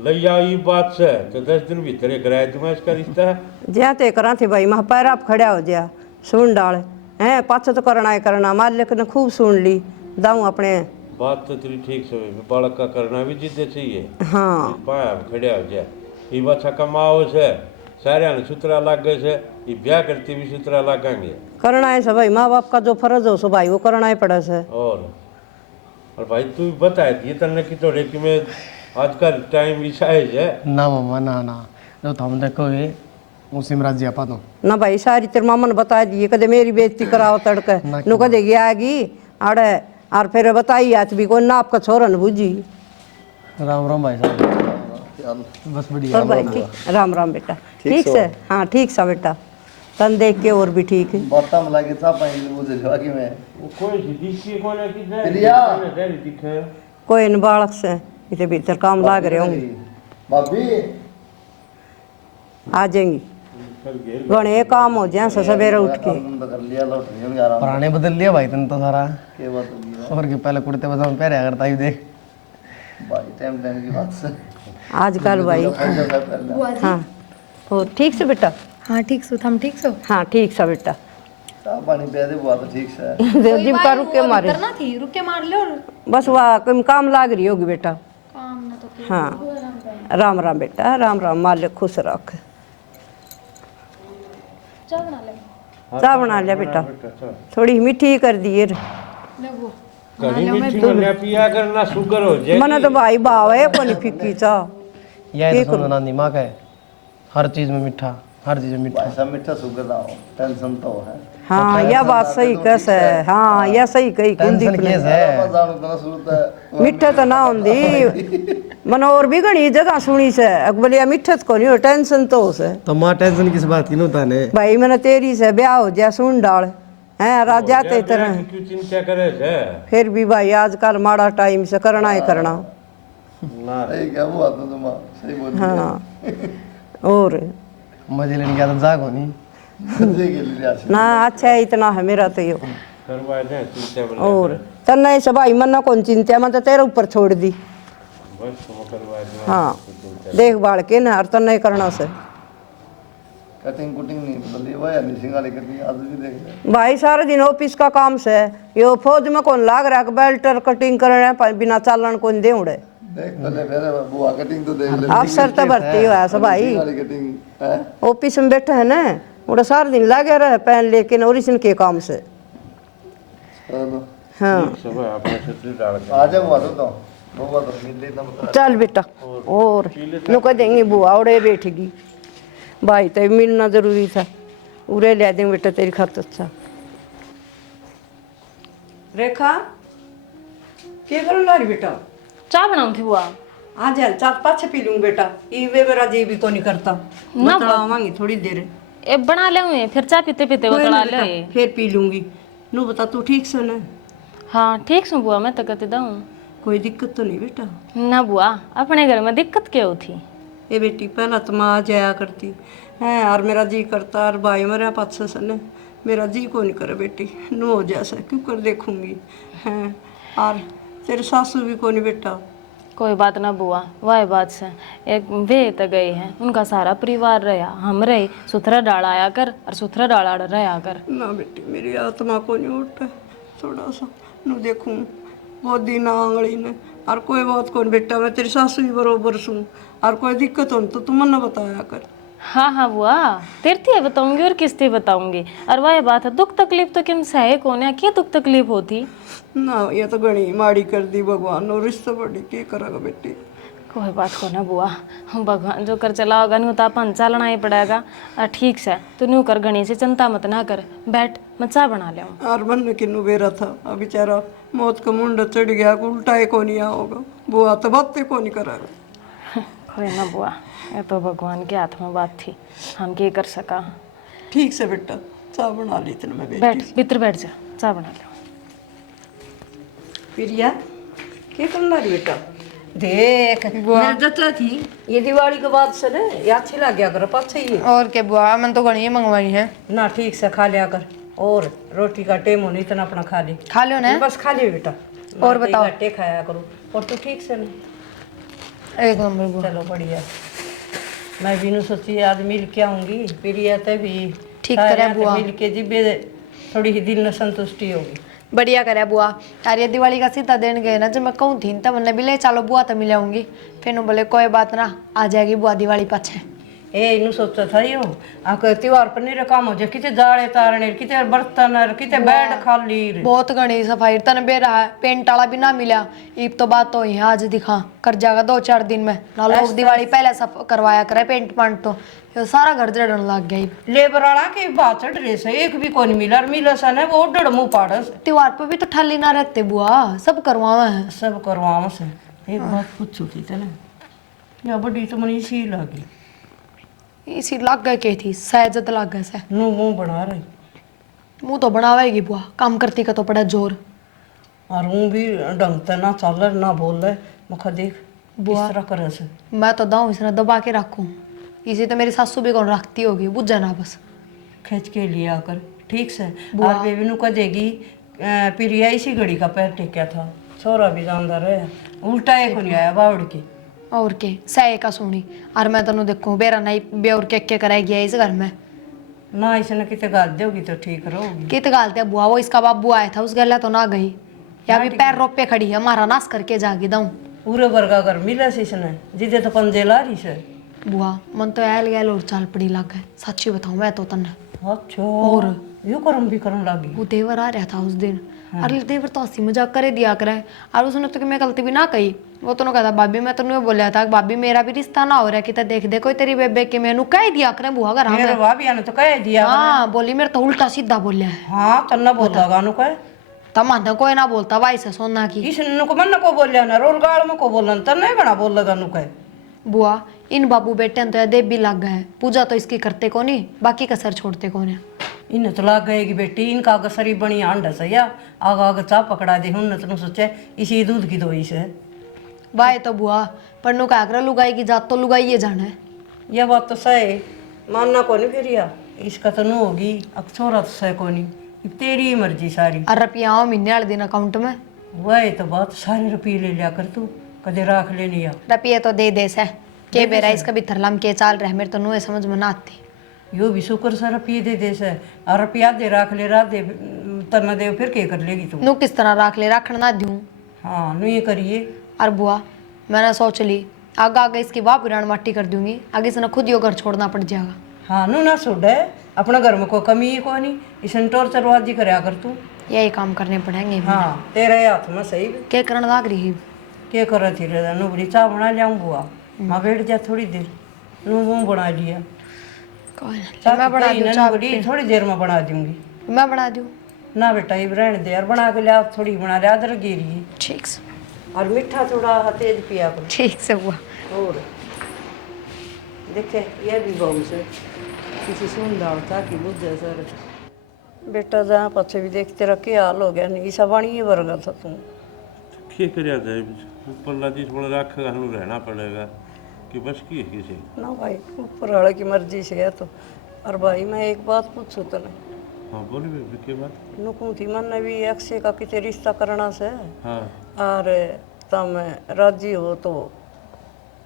लैया ये बात से तो 10 दिन भीतर कराया तुम्हें इसका रिश्ता है। ज्या ते करा थे भाई, मैं पैर आप खड़ा हो जा सुन डाल हैं, पाछो तो करना है करना, मालिक ने खूब सुन ली दाऊँ अपने। बात तो तेरी ठीक से बालक का करना भी जिद्दे चाहिए। हाँ पाँव खड़िया हो जाए, ये बच्चा कमाओ से सारे ने सुतरा लग गए से, ये ब्याह करती भी सुतरा लगेंगे। करना है सब भाई, माँ बाप का जो फर्ज हो सो भाई वो करना ही पड़ा से। और भाई तू बता दिए तन्ने की थोड़े कि मैं आजकल टाइम ऐसा है ना मामा ना जो हम देखो ये मुस्लिम राज्य आपा तो ना भाई सारी तेरे मामा ने बता दिए, कदे मेरी बेइज्जती कराओ तड़के नु कदे गया आगी आड़े और फिर बताई आज भी कोई ना आपका छोरा न बुझी। राम राम भाई साहब, बस बढ़िया। और भाई ठीक, राम राम बेटा, ठीक से हाँ ठीक सा बेटा, तन देख के और भी ठीक है। बाता में लागे था पानी मुझे जवा कि मैं कोई सी दिखी कोने की प्रिया दिखे कोई न बालक से इतने भीतर काम लाग रहे होंगे। भाभी आ जाएंगी घने काम हो जाए सवेरे उठ के काम तो कर लिया, लौट रही होंगी आराम पुराने बदल लिया भाई तन तो सारा। के बात होगी और के पहले कुर्ते पजामा पहने करता ही देख। भाई टाइम टाइम की बात से आजकल भाई हाँ हो ठीक से बेटा हाँ ठीक सो थम ठीक सो हाँ ठीक सा बेटा चाह पानी पिया दे बुआ तो ठीक से है। देवदीप का रुक के मारे करना थी रुक के मार लो और बस वह कम काम लाग रही होगी बेटा काम ना तो हाँ राम राम बेटा राम राम मालिक खुश रख चाह बना लिया बेटा थोड़ी मीठी कर दिए रे। कड़ी मीठी में पिया करना शुगर हो जाए। मने तो भाई भाव है कोनी फिक्की चाह यह तो समझ नानी माँ का है, हर चीज में मीठा, हर चीज में मीठा। ऐसा मीठा शुगर ना हो, टेंशन तो है। हाँ यह बात सही कैसे है हाँ यह सही कही कुलदीप टेंशन ने केस है। जानो तो ना शुरू तो मिठे तो ना होंदी मन और भी घनी जगह सुनी से अकबलिया मिठे तो नहीं हो टेंशन तो से तो माँ टेंशन किस बात की नोता ने। भाई मैंने तेरी से ब्याह हो जाए सुन डाल हैं राजा ते तरह क्यों चिंता करे से? फिर भी भाई आजकल माड़ा टाइम से करना ही करना सही क्या वो आता तुम सही बोल हाँ और मजे लेने गया तो जागो नहीं। मजे के लिए आज ना अच्छा है इतना है मेरा तो यो करवा दे चिंता बना और तन्ना ऐसा भाई मन ना कौन चिंता मैं तो तेरे ऊपर छोड़ दी बस वो करवा दे। हाँ देखभाल के ना हर तन्ना ही करना से कटिंग कुटिंग नहीं बदली वो या नहीं सिंगाली कटिंग आज भी देख ले भाई सारे दिन ऑफिस का काम से यो फौज में कौन लाग रहा है बेल्टर कटिंग करने पर बिना चालन कौन दे उड़े देख तो ले फिर बुआ कटिंग तो देख ले अफसर तो भर्ती हुआ है सब भाई सिंगाली कटिंग है ऑफिस में बैठे है ना उड़ा सारा दिन लगे रहे पेन लेकिन और इसने के काम से चलो हाँ सब अपने छतरी डाल के आ जा बुआ तो बुआ तो मिल ली तुम चल बेटा और नु कह देंगे बुआ उड़े बैठेगी भाई तो मिलना जरूरी था उड़े ले देंगे बेटा तेरी खातर अच्छा रेखा क्या करो ला रही बेटा चाय बनाऊं थी बुआ। आ जा चार पाछे पी लूंगी बेटा ये वे मेरा जी भी को नहीं करता ना बतावांगी थोड़ी देर ए बना ले फिर चाय पीते पीते कोई बतला ना ले। बेटा, फिर पी लूंगी नु बता तू ठीक से ना हाँ ठीक सु बुआ मैं तो कहती दूँ कोई दिक्कत तो नहीं बेटा ना बुआ अपने घर में दिक्कत क्या होती। ये बेटी पहला तो माँ जाया करती है और मेरा जी करता और भाई मेरे पास से ने मेरा जी को नहीं करे बेटी नो हो जैसा क्यों कर देखूंगी हैं और तेरे सासू भी को नहीं बेटा कोई बात ना बुआ वह बात से एक वे तो गए हैं उनका सारा परिवार रहा हम रहे सुथरा डाला आया कर और सुथरा डाला रहा कर। ना बेटी मेरी आत्मा को नहीं उठता थोड़ा सा नु देखूं बहुत दिन आंगली ने और कोई बात कौन बेटा मैं तेरी सासू भी बरोबर सुन और कोई दिक्कत हो तो तुम ना बताया कर। हाँ हाँ बुआ तेरती बताऊंगी और किस्ती बताऊंगी और वह बात है दुख तकलीफ तो किम सहे कौन है क्या दुख तकलीफ होती ना ये तो घनी माड़ी कर दी भगवान और रिश्ता बड़ी क्या करेगा बेटी कोई बात को ना बुआ भगवान जो कर चला होगा न्यू तो अपन चलना ही पड़ेगा ठीक से तो न्यू कर घनी से चिंता मत ना कर बैठ मैं चाय बना ले और मन में किन्नू बेरा था अब बेचारा मौत का मुंडा चढ़ गया उल्टा ही को नहीं होगा बुआ तो बातें को नहीं करेगा कोई ना बुआ ये तो भगवान के हाथ में बात थी हम क्या कर सका। ठीक से बेटा चाय बना ली तेने मैं बैठ भीतर बैठ जा चाय बना ले। प्रिया क्या करना रही बेटा देख मेरे जचा थी ये दिवाली के बाद से ना ये अच्छी लग गया कर पाछे ही और क्या बुआ मैंने तो घनी मंगवाई है ना ठीक से खा लिया कर और रोटी का टेम होनी इतना अपना खा ले खा लो ना बस खा ले बेटा और बताओ। घट्टे खाया करो और तू ठीक से नहीं एक नंबर बुआ चलो बढ़िया मैं भी नु सोची आज मिल के आऊंगी प्रिया ते भी ठीक करे बुआ। मिल के जीबे थोड़ी ही दिल में संतुष्टि होगी बढ़िया करे बुआ यार ये दिवाली का सीता देन गए ना जब मैं कहूँ थी तब मैंने भी ले चलो बुआ तो मिलाऊंगी फिर नु बोले कोई बात ना आ जाएगी बुआ दिवाली पाछे ए इनु सोचा था यो आके त्योहार पर नहीं काम हो जाए किते जाड़े तारने किते बर्तन किते बेड खाली रे बहुत घनी सफाई तन बे रहा है पेंट वाला भी ना मिला ईब तो बात तो ही आज दिखा कर जाएगा 2-4 दिन में ना लोग दिवाली पहले सब करवाया करे पेंट पांट तो ये सारा घर जड़न लग गया ईब। लेबर वाला के बात चढ़ रहे से एक भी कोनी मिला और मिला सा वो डड़ मुंह पाड़स त्योहार पे भी तो ठाली ना रहते बुआ सब करवावा है सब करवाओ से एक बात पूछू थी तेने या बड़ी तो मनी सी लगी इसी लग गए के थी सहजत लग गए से नु मुंह बना रही मुंह तो बनावेगी बुआ काम करती का तो पड़ा जोर और हूँ भी ढंग से ना चल ना बोल रहे मखा देख इस तरह करे से मैं तो दाऊँ इसने दबा के रखूँ, इसी तो मेरी सासू भी कौन रखती होगी, बुझ जाना बस। खींच के लिया कर ठीक से। और बेबी नु कह देगी प्रिया इसी घड़ी का पैर टेक्या था, छोरा भी जानदा रहे, उल्टा एक नहीं आया बावड़ की। और के सह का सुनी, और मैं तेन देखूँ बेरा नहीं बेवर के कराई गया इस घर में। ना इसने कितने गाल दोगी तो ठीक रहोगी। कित गालते बुआ, वो इसका बाबू आया था उस गले तो ना गई, या भी पैर रोप पे खड़ी है, हमारा नाश करके जागी दाऊँ। पूरे वर्गा घर मिला से इसने, जिदे तो पंजे ला रही से। बुआ मन तो ऐल गैल और चाल पड़ी लग है, सच्ची बताऊँ मैं तो तन्ने। अच्छा और यू करम भी करन लगी। वो देवर आ रहा था उस दिन, अरे देवर तो हंसी मजाक करे दिया करे, और उसने तो कि मैं गलती भी ना कही। वो तो कहता भाभी मैं तेन बोलिया था भाभी मेरा भी रिश्ता ना हो रहा कि देख दे कोई तेरी बेबे के मैनू कह दिया करे बुआ घर मेरे भाभी ने तो कह दिया। हाँ बोली मेरे तो उल्टा सीधा बोलिया है। हाँ तन्ना बोला गानू कह तमाना कोई ना बोलता भाई से सोना की। इसने को मन को बोलिया ना रोल गाल में को बोलन तन्ने गणा बोल गानू कह। बुआ इन बाबू बेटे तो ये देव भी लग गए, पूजा तो इसकी करते को नहीं, बाकी कसर छोड़ते को नहीं। इन्हें तो लग गएगी बेटी, इनका आगे सरी बनी आंडा सैया आग आग चाह पकड़ा दे हूं तुम सोचे इसी दूध की दोई से। भाई तो बुआ पर नु का आगरा लुगाई की जात तो लुगाई ये जाना है। यह बात तो सही मानना को नहीं फिर या इसका तो नु होगी अब छोरा तो सही को नहीं, तेरी मर्जी सारी। और रुपया आओ महीने वाले दिन अकाउंट में। वही तो बात सारे रुपये ले लिया कर तू कदे राख ले लिया। रुपये तो दे दे से के बेरा इसका भी थरलम के चाल रहे, मेरे तो नुए समझ में ना आती। यो भी शुक्र सा रुपये दे दे से और रुपया दे राख ले रात दे तना दे फिर क्या कर लेगी तू। नु किस तरह राख ले रखना ना दूं। हाँ नु ये करिए। और बुआ मैंने सोच ली आगे आगे इसकी वाह पुराण माटी कर दूंगी, आगे से ना खुद यो घर छोड़ना पड़ जाएगा। हाँ नु ना छोड़े अपना घर में कोई कमी ही कोई नहीं, इसने टोर्चरबाजी कराया कर तू। यही काम करने पड़ेंगे। हाँ तेरे हाथ में सही क्या करने लाग रही है? क्या कर थी रे नु बड़ी चाह बना लियाऊं बुआ, माँ बैठ जा थोड़ी देर नु मुँह बना लिया। कोई ना मैं बना दूं चाह बड़ी थोड़ी देर में बना दूंगी। मैं बना दूं ना बेटा ये रहने दे यार, बना के लिया थोड़ी बना लिया अदरक गिरी ठीक से। और मीठा थोड़ा तेज पिया करो। ठीक से बुआ। और देखे ये भी बहू से किसी सुन डालता कि बुझ सर बेटा जहाँ पछे भी देखते रखे हाल हो गया नहीं सब बनी वर्गा था तू क्या करिया जाए, ऊपर लादी थोड़ा रख हनु रहना पड़ेगा कि बस की है किसी। ना भाई ऊपर वाले की मर्जी से है तो। और भाई मैं एक बात पूछूं तने। हाँ बोली बेबी के बात। नुकू थी मन ने भी अक्षय का किते रिश्ता करना से। हाँ और तम राजी हो तो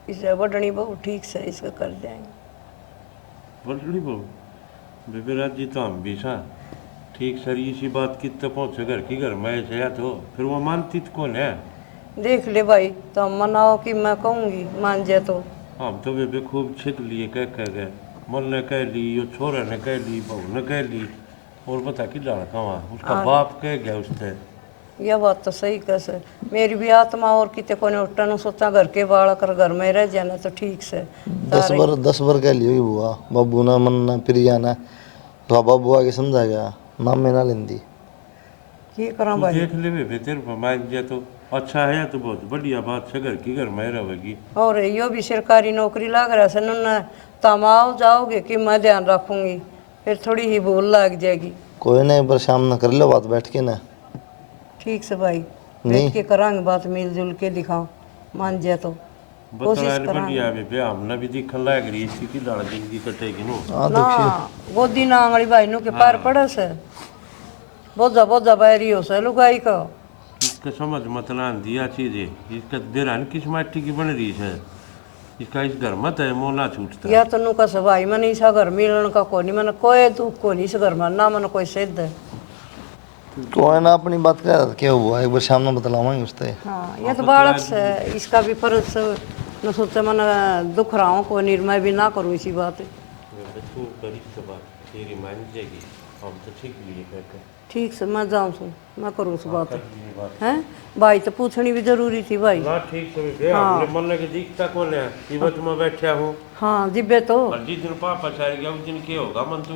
इसे बढ़नी बहु ठीक से इसका कर देंगे। बड़ी बहू बेबी राजी तो हम भी सा ठीक सर इसी बात की तो पहुँचे घर की घर में ऐसे तो फिर वो मानती तो कौन है। देख ले भाई तो मनाओ कि मैं कहूँगी मान जाए तो। हम तो बेबी खूब छिक लिए कह गए, मन ने कह ली, यो छोरा ने कह ली, बहू ने कह ली, और बता कि लड़का वहाँ उसका बाप कह गया उसने। यह बात तो सही कैसे मेरी भी आत्मा और किते को उठन सोचा घर के बाल कर घर में रह जाना तो ठीक से। 10 बार कह लियो बुआ बाबू ना मन ना प्रिया ना तो बाबू आगे समझा गया नाम में ना लेंदी। ये करा तू भाई देख ले बेबी तेरे पर मान दिया तो अच्छा है तो बहुत बढ़िया बात है, घर की घर में रहेगी। और यो भी सरकारी नौकरी लग रहा है न तम आओ जाओगे कि मैं ध्यान रखूंगी फिर थोड़ी ही भूल लग जाएगी। कोई नहीं पर शाम ना कर लो बात बैठ के ना। ठीक से भाई नहीं। बैठ के करांगे बात मिलजुल के दिखाओ मान जाए तो कोशिश करांगे। बढ़िया बेबी हमने भी दिखन लग रही इसी की लड़ जिंदगी कटेगी नो। ना गोदी ना आंगली भाई नु के पार पड़े से बोझा बोझा बैरी हो से लुगाई का इसका समझ मत ना दिया चीजें, इसका देरान किस माटी की बन रही है, इसका इस घर मत है मोना छूटता। या तो नु का सभाई मन ईसा घर मिलन का कोनी मन कोई दुख कोनी इस घर में ना मन कोई सिद्ध है। कोई ना अपनी बात कर क्या हुआ एक बार शाम में बतलावांगे उससे। हाँ ये तो बालक से इसका भी फर्ज से न सोचे मन दुख रहा हूँ कोई निर्मय भी ना करूँ इसी बात। तू करी तो बात तेरी मान जाएगी, हम तो ठीक लिए कहते ठीक से मैं जाऊँ सुन मैं करूँ उस बात है भाई तो पूछनी भी जरूरी थी भाई। ना ठीक से भी हमने मन लगे दिखता कौन है इवत में बैठा हूँ। हाँ जिब्बे तो और जिस दिन पापा चल गया उस दिन क्या होगा मन तू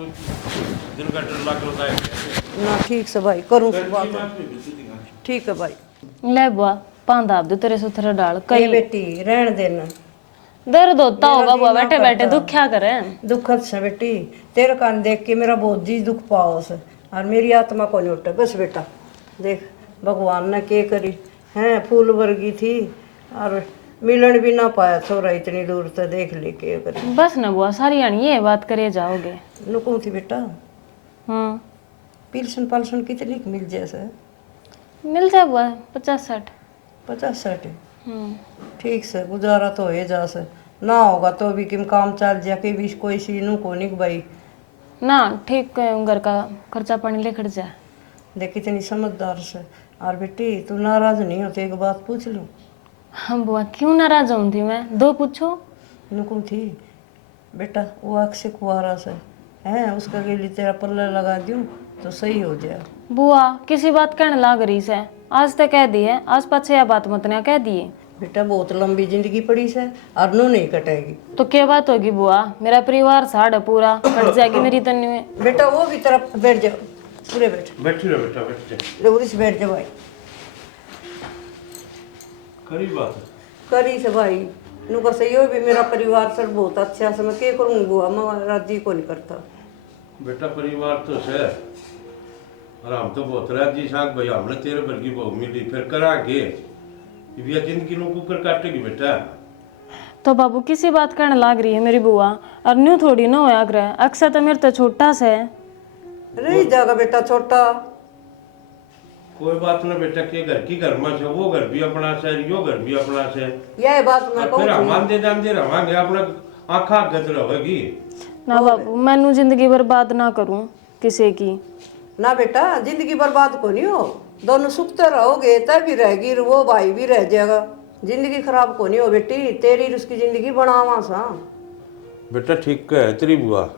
दिन का डर लग रहा है ना ठीक से भाई करूँ उस बात। ठीक है भाई ले बुआ पांदा आप दे तेरे सुथरा डाल कई बेटी रहन देना दर्द होता होगा बुआ बैठे बैठे दुख क्या करे। दुखद से बेटी तेरे कान देख के मेरा बहुत जी दुख पाओ से और मेरी आत्मा को नहीं उठे बस बेटा देख भगवान ने के करी हैं फूल वर्गी थी और मिलन भी ना पाया छोरा इतनी दूर से देख लेके अगर बस ना बुआ सारी आनी ये बात करे जाओगे। नुकू थी बेटा हम्म, पिल्सन पाल्सन कितनी की मिल जाए सर? मिल जाए बुआ 50-60। 50-60। हम्म, ठीक से गुजारा तो हो जा से, ना होगा तो भी किम काम चल जा के भी कोई सी नू को नहीं भाई। ना ठीक घर का खर्चा पानी लेकर जा। देख इतनी समझदार से। और बेटी तू नाराज नहीं हो तो एक बात पूछ लूँ? हम बुआ क्यों नाराज हूँ थी मैं, दो पूछो। नुकू थी बेटा वो अक्सर कुआरा से है, उसका के लिए तेरा पल्ला लगा दूँ तो सही हो जाए। बुआ किसी बात कहने लाग रही से, आज तक कह दी है, आज पाछे या बात मत ना कह दिए। बेटा बहुत लंबी जिंदगी पड़ी से और नू नहीं कटेगी। तो क्या बात होगी बुआ, मेरा परिवार साढ़ पूरा कट जाएगी मेरी तन्नी में। बेटा वो भी तरफ बैठ जाओ, पूरे बैठ बैठी रहो बेटा, बैठ जा। ले उरी से बैठ जाओ भाई। करी बात करी से भाई नू का सही हो भी मेरा परिवार सर बहुत अच्छा से, मैं क्या करूँगी बुआ, मैं राजी को नहीं करता। बेटा, परिवार तो है और हम तो बहुत राजी सांग भाई, हमने तेरे भर की बहू मिली, फिर करा के ये जिंदगी नु कुकर काटेगी बेटा। तो बाबू किसी बात कहने लाग रही है मेरी बुआ, और न्यू थोड़ी ना होया करे, अक्सर तो मेरे तो छोटा से है। रही जाएगा बेटा छोटा। कोई बात ना बेटा, के घर की घर में से वो घर भी अपना से, यो घर भी अपना से, यह बात मैं और फिर हम कहूँ आंदे जांदे रवांगे, अपना आँखा गत रहेगी। ना बाबू मैनू जिंदगी बर्बाद ना करूं किसी की। ना बेटा जिंदगी बर्बाद को नहीं हो, दोनों सुखते रहोगे तभी रहेगी, वो भाई भी रह जाएगा। जिंदगी खराब को नहीं हो बेटी, तेरी और उसकी जिंदगी बनावा सा। बेटा ठीक है तेरी बुआ,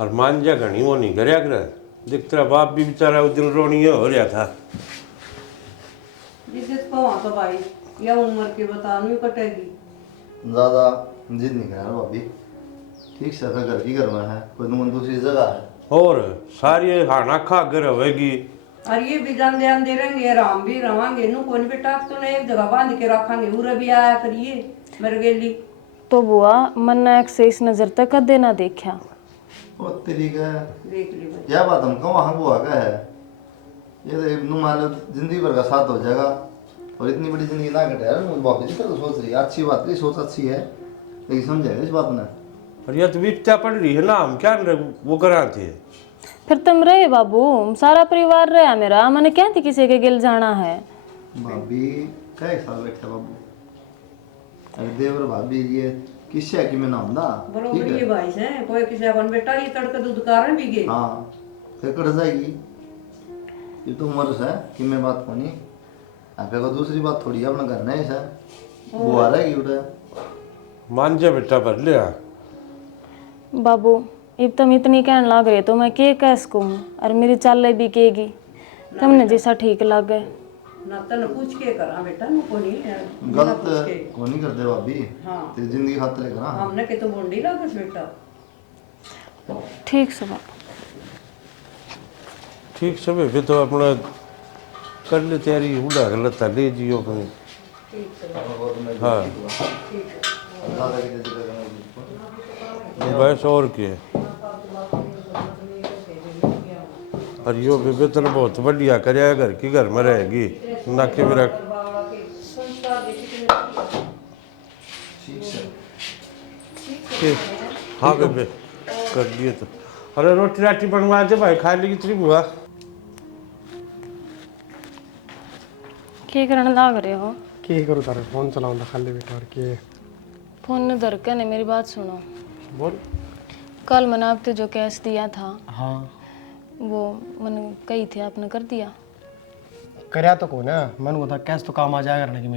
और मान जा घनी वो नहीं करया कर। देख तेरा बाप भी बेचारा उस दिन रोनी हो रहा था। जिसे कहा तो भाई या उम्र के बता नहीं कटेगी। ज़्यादा जिद नहीं कर रहा अभी, ठीक से अपने घर की घर में है, कोई दूसरी जगह है। और सारी हाना खा कर होगी। और ये भी जान दे रहेंगे, आराम भी रवांगे, नू कौन बेटा तूने एक जगह बांध के रखांगे, उरे भी आया करिए मेरे गेली। तो बुआ मन ने एक से इस नजर तक कदे ना देखा। वो तेरी का देख ली भाई। क्या बात हम कहाँ वहाँ बुआ का है, ये तो नु मान लो जिंदगी भर का साथ हो जाएगा, और इतनी बड़ी जिंदगी ना कटे यार। वापस इस तरह सोच रही है, अच्छी बात है, सोच अच्छी है, लेकिन समझेगा इस बात में। और यह तो विपत्या पड़ रही है ना, हम क्या वो करा थे। फिर तुम रहे बाबू, सारा परिवार रहा मेरा, मैंने क्या थी किसी के गिल जाना है। भाभी कई साल बैठे बाबू, अरे देवर भाभी ये किससे कि मैं ना होंदा बरोबर ये भाई से कोई किसी अपन बेटा ये तड़के दूध कारण भी गए। हाँ फिर कट जाएगी, ये तो उम्र है कि मैं बात कोनी। आपके को दूसरी बात थोड़ी है, अपना घर नहीं है, वो आ रहेगी उठे। मान जा बेटा भर लिया। बाबू अब तुम इतनी कहने लग रहे तो मैं के कह सकूँ, और मेरी चाल भी केगी तुमने जैसा ठीक लगे। ना तन पूछ के करा बेटा, नु को नहीं है गलत को नहीं करते भाभी, हाँ तेरी जिंदगी खातिर करा। हमने के तो बोंडी लागस बेटा। ठीक से बाबू, ठीक सब फिर तो अपना कर ले तैयारी, उड़ा गलत ले जियो अपने। हाँ बस और क्या। और यो विवेचन बहुत बढ़िया करया, घर की घर में रहेगी ना कि मेरा। ठीक हाँ बेबे कर दिए तो। अरे रोटी राटी बनवा दे भाई, खा लेगी तेरी बुआ। क्या करने लग रहे हो? के करूँ तारे फोन चलाऊँ खाली बेटा, और के फोन ने धर के नहीं, मेरी बात सुनो। बोल। कल मैंने आपको जो कैश दिया था, हाँ वो मैंने कही थी आपने कर दिया? करया तो कौन है, मैंने को था कैश तो काम आ जाएगा करने की।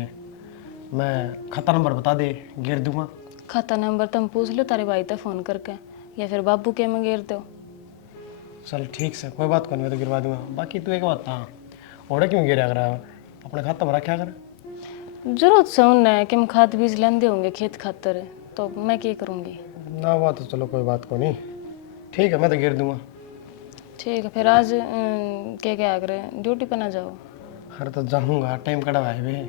मैं खाता नंबर बता दे गिर दूंगा। खाता नंबर तुम पूछ लो तारे भाई तक फ़ोन करके, या फिर बाबू के में गिर दो। चल ठीक से कोई बात नहीं, मैं तो गिरवा दूंगा। बाकी तू एक बात था, ओढ़े क्यों गिरा कर अपने खाता में रखा कर। जरूरत से उन्हें कि हम खाद बीज लेंदे होंगे खेत खातर, तो मैं क्या करूँगी ना। बात तो चलो कोई बात को नहीं, ठीक है मैं तो गिर दूंगा। ठीक है फिर आज क्या करे, ड्यूटी पर ना जाओ? अरे तो जाऊँगा, टाइम कड़ा है भाई।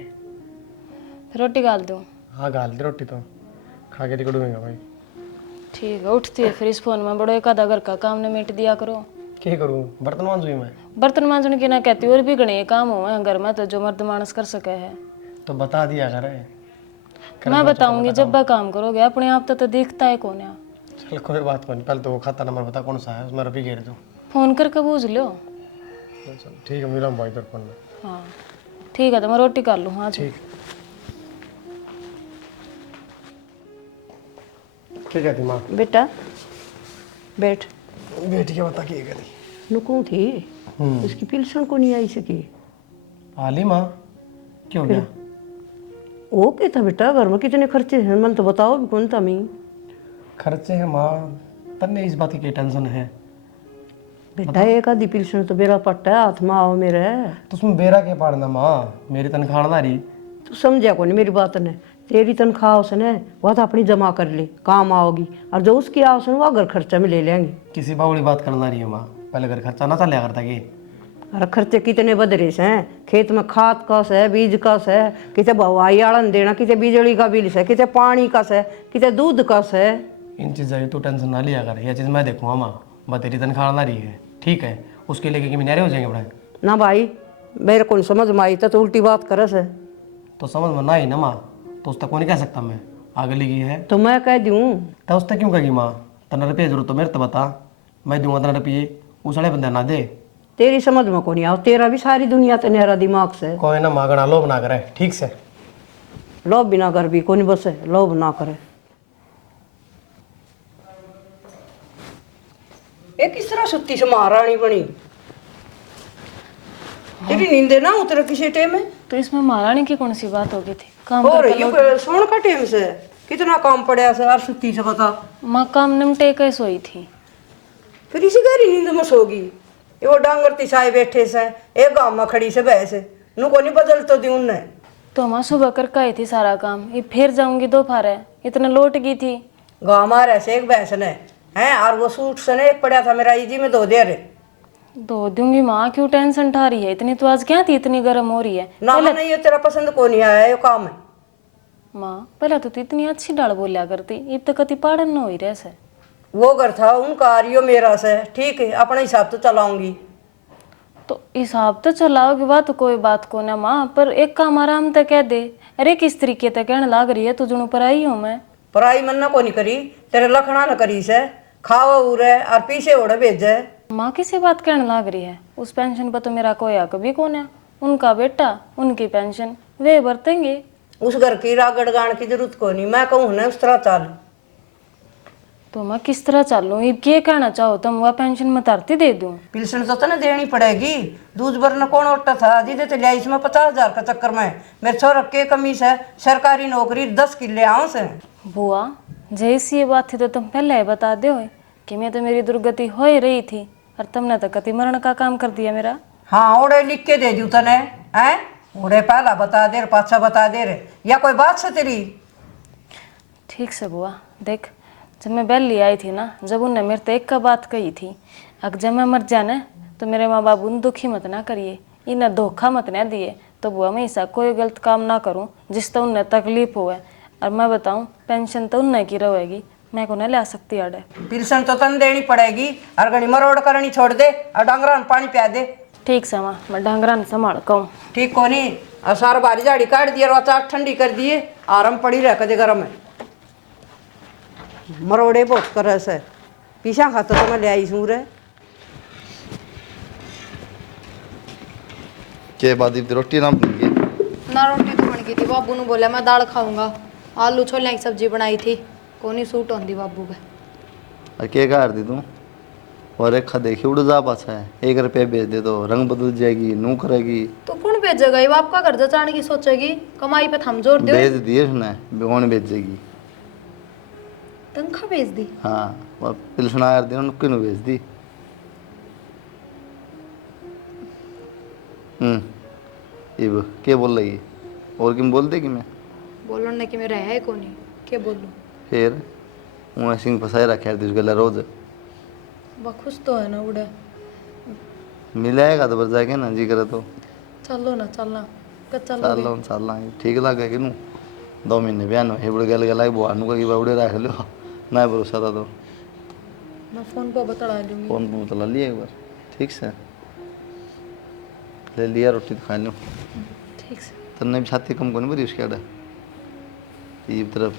फिर रोटी गाल दूँ? हाँ गाल दी रोटी, तो खा के निकलूँगा भाई। ठीक है उठती है फिर इस फोन में बड़ो एक आधा घर का काम ने मेट दिया करो। क्या करूँ, बर्तन मांजूँ मैं? बर्तन मांजने की ना कहती, और भी घने काम हो घर में तो जो मर्द मानस कर सके है। तो बता दिया करे। मैं बताऊंगी जब वह काम करोगे, अपने आप तो दिखता है कौन है। चल कोई बात नहीं, पहले तो वो खाता नंबर बता कौन सा है, उसमें रुपये घेर दो। फोन करके पूछ लो। चल ठीक है, मिला भाई पर फोन में। हाँ ठीक है, तो मैं रोटी कर लूँ। हाँ जी ठीक है माँ। बेटा बैठ। बेटी के बता के करी नुकू थी उसकी पिलसन को नहीं आई सकी। हाली माँ क्यों गया? वो क्या था बेटा, घर में कितने खर्चे हैं मन तो बताओ भी कौन था। मैं खर्चे है माँ, तन्ने इस बात की टेंशन है। बेटा एक आधी पिलसन तो बेरा पट्टा है हाथ में आओ मेरे। तो उसमें बेरा के पाड़ना माँ, मेरी तनख्वाह ना रही। तू समझा कौन मेरी बात ने, तेरी तनख्वाह उसने वह तो अपनी जमा कर ले, काम आओगी, और जो उसकी आओ उसने वह घर खर्चा में ले लेंगे। किसी बावड़ी बात करना रही है माँ, पहले घर खर्चा ना चल करता कि। अरे खर्चे कितने बदरे से हैं, खेत में खाद का से, बीज का से, किते हवाई आड़न देना, किते बिजली का बिल से, किते पानी का से, किते दूध का से। इन चीज़ों की तू टेंशन ना लिया कर, यह चीज़ मैं देखूँगा माँ। बस तेरी तनख्वाह ना रही है, ठीक है, उसके लेके कि मिनारे हो जाएंगे बड़े। ना भाई मेरे को समझ में आई तो उल्टी बात करे से। तो समझ में ना ही ना माँ, तो उस तक को नहीं कह सकता मैं, आगे लगी है तो मैं कह दूँ तो उस तक क्यों कहेगी माँ? 13 रुपये जरूरत तो मेरे तो बता, मैं दूंगा 13 रुपये, उस वाले बंदे ना दे। तेरी समझ में को नहीं आओ, तेरा भी सारी दुनिया तो नेहरा दिमाग से। कोई ना माँ, गणा लोभ ना करे, ठीक से। लोभ भी ना कर भी कोई बस है, लोभ ना करे। ये किस तरह सुत्ती से महारानी बनी, तेरी नींदे ना उतर किसी टेम में। तो इसमें महारानी की कौन सी बात हो गई थी? काम और करके ये सोन का टेम से कितना काम पड़ा से और सुत्ती से बता। माँ काम निमटे के सोई थी। फिर इसी गहरी नींद में सोगी। ये वो डांगर तिसाए बैठे से एक गांव में खड़ी से बहस नु को नहीं बदल तो दी उनने। तो माँ सुबह करके आई थी सारा काम, ये फिर जाऊंगी दोपहर, इतना लौट गई थी। गाँव मारे से एक बहस ने है, और वो सूट से ने एक पड़ा था मेरा इजी में धो दे रे। धो दूंगी माँ, क्यों टेंशन उठा रही है इतनी? तो आज क्या थी इतनी गर्म हो रही है? ना नहीं ये तेरा पसंद को नहीं आया ये काम है। माँ पहले तो तू इतनी अच्छी डाल बोलिया करती, अब तो कति पाड़न न हो रहे से। वो घर था उनका और यो मेरा से, ठीक है अपने हिसाब तो चलाऊंगी। तो हिसाब तो चलाओगी, बात तो कोई बात को ना माँ, पर एक काम आराम तक कह दे। अरे किस तरीके तक कहने लाग रही है, तुझे पर आई हूँ मैं। पराई मन को नहीं करी, तेरे लखना न करी से, खावा उरे और पीछे ओढ़े भेजे। माँ किसी बात कहने लाग रही है? उस पेंशन पर तो मेरा कोई हक भी कौन है, उनका बेटा उनकी पेंशन वे बरतेंगे। उस घर की रागड़ गाड़ की जरूरत को नहीं, मैं कहूँ ना उस तरह चल। तो मैं किस तरह चलूँ? ये क्या कहना चाहो तुम? वह पेंशन मैं तरती दे दूँ? पिलसन तो ना देनी पड़ेगी, दूध भरना कौन उठता था दीदे तो लिया इसमें 50,000 का चक्कर में। मेरे छोरा के कमी से सरकारी नौकरी 10 किले आऊँ से। बुआ जैसी ये बात थी तो तुम पहले ही बता दो कि मैं तो मेरी दुर्गति हो ही रही थी, और तुमने तो कति मरण का काम कर दिया मेरा। हाँ ओढ़े लिख के दे दू तने है, ओढ़े पहला बता दे पाछा बता दे रे, या कोई बात से तेरी। ठीक से बुआ देख, जब मैं बेली आई थी ना, जब उनने मेरे तो एक का बात कही थी, अब जब मैं मर जाना तो मेरे माँ बाबू ने दुखी मत ना करिए, इन्हें धोखा मत ना दिए। तो बुआ मैं ऐसा कोई गलत काम ना करूँ जिससे उन्हें तकलीफ हो। और मैं बताऊँ पेंशन तो उन्हें की रहेगी, मैं को नहीं ला सकती आड़े। पिलसन तो तन देनी पड़ेगी, और घड़ी मरोड़ करनी छोड़ दे और डांगरा में पानी पिया दे। ठीक से माँ, मैं डांगरा ने संभाल कहूँ। ठीक को नहीं, और सारा बारी झाड़ी काट दिए और चाट ठंडी कर दिए, आराम पड़ी रह कदे गरम है। मरोड़े बहुत कर से पीछा खाता तो मैं ले आई सूर है। के बाद रोटी ना बन गई? ना रोटी तो बन गई थी, बाबू ने बोला मैं दाल खाऊंगा, आलू छोले की सब्जी बनाई थी, कोनी सूट होंदी बाबू के। और के कर दी तू? और एक खा देखी उड़ जा पाछा है, 1 रुपये भेज दे तो रंग बदल जाएगी, नू करेगी। तो कौन भेजेगा? ये बाप का कर्जा चाने की सोचेगी, कमाई पे थम जोर दे। भेज दिए उसने, कौन भेजेगी? तनख्वाह भेज दी। हाँ और पिलसना कर दी उनको भेज दी। इब के बोल रही और किम बोल देगी? मैं बोलो ने कि मेरा है कोनी, क्या बोलूं? फिर वो सिंह फसाए रखे दिस गला रोज बखुश तो है ना उड़े। मिलेगा तो बर जाके ना जी करे तो चलो ना चलना चल ठीक लगे कि नू 2 महीने बयान है बड़े गल गला बुआनू का कि बड़े रख लो ना भरोसा था तो मैं फोन पर बता लूंगी। फोन पर बता लिया एक बार, ठीक से ले लिया, रोटी तो खा लो। ठीक से। तन्ने भी छाती कम को नहीं भरी उसके आड़े? ये तरफ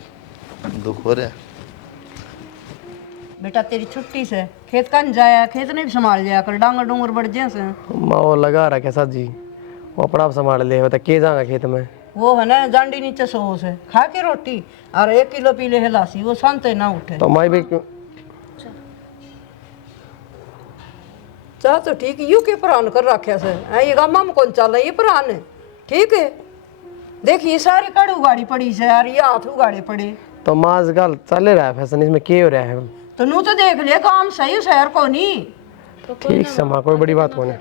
दुख हो रहा है। बेटा तेरी छुट्टी से खेत कन जाया, खेत नहीं संभाल जाया कर, डांगर डूंगर बढ़ जैसे माँ वो लगा रखा सर जी, वो अपना आप संभाल ले, बता के जाएगा खेत में। वो है ना जांडी नीचे सो से खा के रोटी और 1 किलो पी ले हिलासी, वो शांत ना उठे। तो माई भी चाह तो ठीक यू के प्राण कर रखे से ये गामा में कौन चल ये प्राण है ठीक है। देखिए सारी कड़ उगाड़ी पड़ी से यार, ये हाथ उगाड़े पड़े। तो माँ आजकल चल रहा है फैशन, इसमें क्या हो रहा है? तो नू तो देख ले काम सही शहर को नहीं ठीक से माँ, कोई बड़ी बात कौन है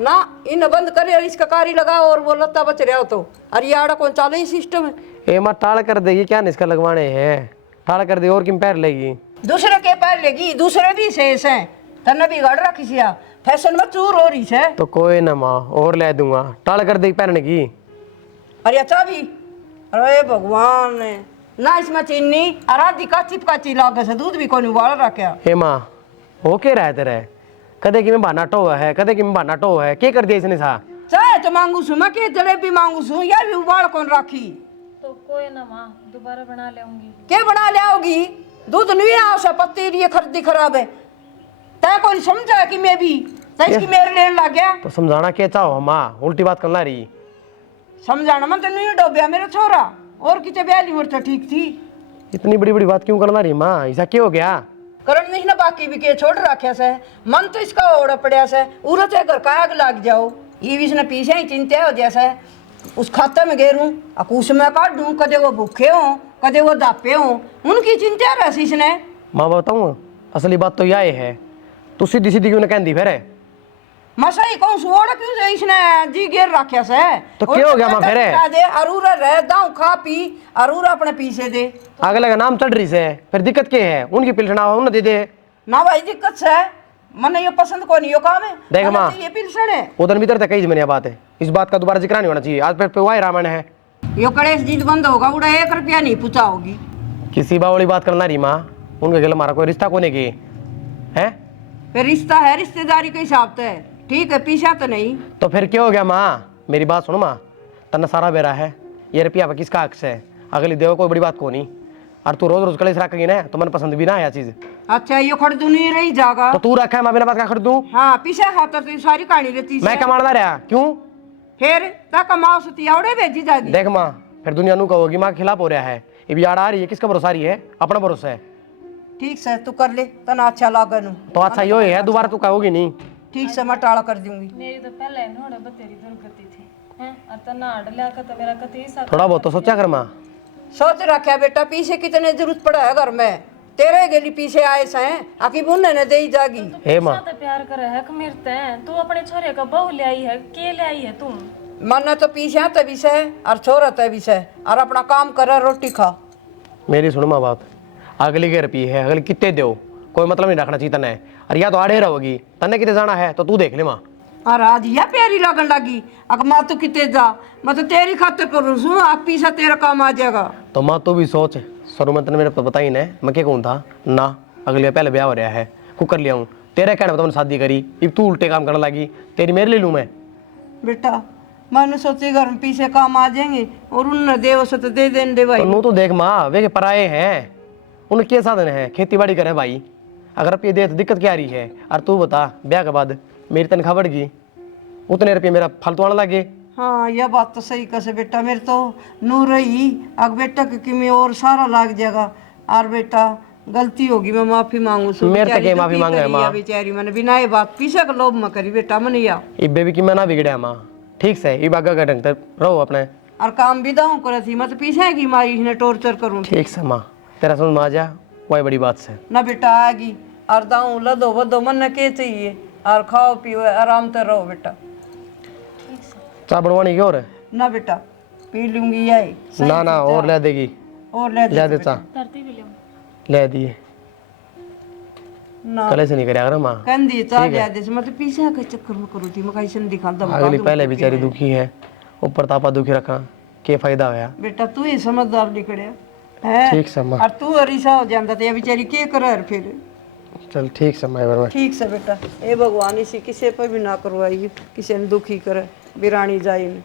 ना, इन बंद करे और इसका कारी लगा और वो लत्ता बच रहा हो तो। अरे ये आड़ा कौन चाले ही सिस्टम है। ए माँ टाल कर देगी क्या इसका लगवाने हैं, टाल कर दे और किम पैर लेगी। दूसरे के पैर लेगी, दूसरे भी शेष हैं, तन्ने बिगाड़ रखी सिया, फैशन में चूर हो रही है। तो कोई ना माँ और ले दूंगा, टाल कर देगी पहनने की। अरे अच्छा भी, अरे भगवान ना इसमें चीनी आराधी का चिपकाची लागे से दूध भी कोई उबाल रखा। हे माँ हो के रहे तेरे, कदे कि मैं बहाना टो है, कदे कि मैं बहाना टो है, क्या कर दिया इसने सा? चाहे तो मांगू सू मैं के जलेबी मांगू सू, या भी उबाल कौन राखी। तो कोई ना माँ, दोबारा बना लेंगी। के बना ले आओगी, दूध नहीं आओ सा पत्ती ये खरीदी खराब है। तय कोई समझा कि मैं भी इसकी मेरे लेने लग गया। तो समझाना क्या चाहो माँ, उल्टी बात करना रही। समझाना मन तो नहीं डोबिया मेरा छोरा, और किते ब्याली मोर तो ठीक थी। इतनी बड़ी बड़ी बात क्यों करना रही माँ, ऐसा क्या हो गया? करण नहीं ना बाकी भी के छोड़ रखे से, मन तो इसका ओड़ा पड़ा से, उरत है घर का आग लग जाओ। ये भी इसने पीछे ही चिंता हो जैसे उस खाते में गेरूं अकूस में काट दूं, कदे वो भूखे हो कदे वो दापे हो, उनकी चिंता रही इसने। माँ बताऊँ असली बात तो यह है, तू सीधी सीधी क्यों ना कहती फिर? मसा ही कहूँ सुओड़ा क्यों से इसने जी गेर रखे से। तो क्या हो गया माँ फिर? दे अरूरा रह दाऊ खा पी, अरूरा अपने पीछे दे। अगले का नाम चढ़ रही से, फिर दिक्कत क्या है? उनकी पिलसना उन्हें दे दे ना भाई दिक्कत से मन ये पसंद को नहीं यो काम है। देख माँ, ये पिलसन है उधर भीतर तक कही मैंने बात है, इस बात का दोबारा जिक्र नहीं होना चाहिए। आज फिर वही रामायण है, यो कड़े जीत बंद होगा, उड़ा 1 रुपया नहीं पूछा होगी। किसी बावली बात करना रही माँ, उनके गले हमारा कोई रिश्ता कोने की है। फिर रिश्ता है रिश्तेदारी के हिसाब से ठीक है, पीछा तो नहीं। तो फिर क्या हो गया माँ, मेरी बात सुनो माँ, तना सारा बेरा है ये रुपया पर किसका हक है, अगली देव कोई बड़ी बात को नहीं। और तू रोज रोज कलेश रखेगी ना तो मन पसंद भी ना है चीज। अच्छा ये खरीदू नहीं रही जागा तो तू रखा है, मैं बिना बात का खरीदूं? हाँ पीछा खाता तो सारी कहानी रहती मैं कमाना रहा क्यों? फिर तक कमाओ सती आवड़े भेजी जागी। देख माँ फिर दुनिया नू कहोगी माँ के खिलाफ हो रहा है, ये भी आड़ आ रही है, किसका भरोसा रही है? अपना भरोसा है। ठीक से तू कर ले तना अच्छा लागे नू तो अच्छा यो है, दोबारा तू कहोगी नहीं। ठीक से मैं टाला कर दूंगी। मेरी तो पहले नोड़े बतेरी दुर्गति थी हैं, और तना अड़ला का तो मेरा कति सा थोड़ा बहुत तो सोचा कर माँ। सोच रखा बेटा पीछे कितने जरूरत पड़ा है घर में, तेरे गेली पीछे आए से आखिर बुनने ने दे ही जागी। हे माँ तो प्यार करे है कमीरते हैं, तू अपने छोरे का बहू ले आई है, के ले आई है तुम? मन तो पीछे तभी से और छोरा तभी से, और अपना काम करे रोटी खा। मेरी सुनो माँ बात, अगली के रुपये है, अगली कितने दो कोई मतलब नहीं रखना चाहिए तने, और या तो आड़े रहोगी तने कितने जाना है तो तू देख ले माँ। और आज यह प्यारी लगन लगी अगर माँ तू कितने जा, मैं तो तेरी खातिर करूँ सू, आप पीछा तेरा काम आ जाएगा। तो माँ तू भी सोच, शुरू में तने मेरे को पता ही नहीं मैं क्या कहूँ था ना, अगले पहले ब्याह हो रहा है, कुकर लिया हूँ, तेरे कहने पर मैंने शादी करी, अब तू उल्टे काम करने लगी, तेरी मेरे ले लूँ मैं? बेटा मैंने सोची घर में पीछे काम आ जाएंगे और उन्हें दे से तो दे देने दे भाई। तो नू तो देख माँ वे के पराए हैं, उनके क्या साधन है, खेती बाड़ी करे भाई, अगर रुपये दे तो दिक्कत क्या आ रही है? और तू बता ब्याह के बाद मेरी तनख्वाह बढ़ गई, उतने रुपये मेरा फालतू आने लगे। हाँ यह बात तो सही कसे बेटा, मेरे तो नूर रही अग बेटा के में और सारा लाग जाएगा। और बेटा गलती होगी मैं माफी मांगू सु, मेरे तक ये माफी मांगे माँ बेचारी मैंने बिना ये बात पीछे का लोभ में करी बेटा मन या इब्बे भी कि मैं ना बिगड़या माँ, ठीक से ई बागा का ढंग से रहो अपने, और काम भी दाऊँ करे थी मैं तो पीछे की मारी इसने टॉर्चर करूँ ठीक से माँ तेरा समझ में आ जा, वही बड़ी बात से ना बेटा आएगी और दाऊँ लदो वदो मन के चाहिए और खाओ पियो आराम से रहो बेटा। चाय बनवानी की और? ना बेटा पी लूंगी यही ना ना और ले देगी, और ले ले दे चाय, धरती भी ले ले दिए ना कले से नहीं करे अगर माँ, कंदी चाह लिया जैसे मैं तो पीछे के चक्कर में करूँ थी मैं कहीं से दिखा दम अगली पहले बेचारी दुखी है, ऊपर तापा दुखी रखा, क्या फायदा होया? बेटा तू ही समझदार निकले है ठीक से माँ, और तू अरीसा हो जाता तो ये बेचारी के करे फिर। चल ठीक से माँ बराबर। ठीक से बेटा, ए भगवान इसी किसी पर भी ना करवाइए, किसी ने दुखी करे बिरानी जाई में।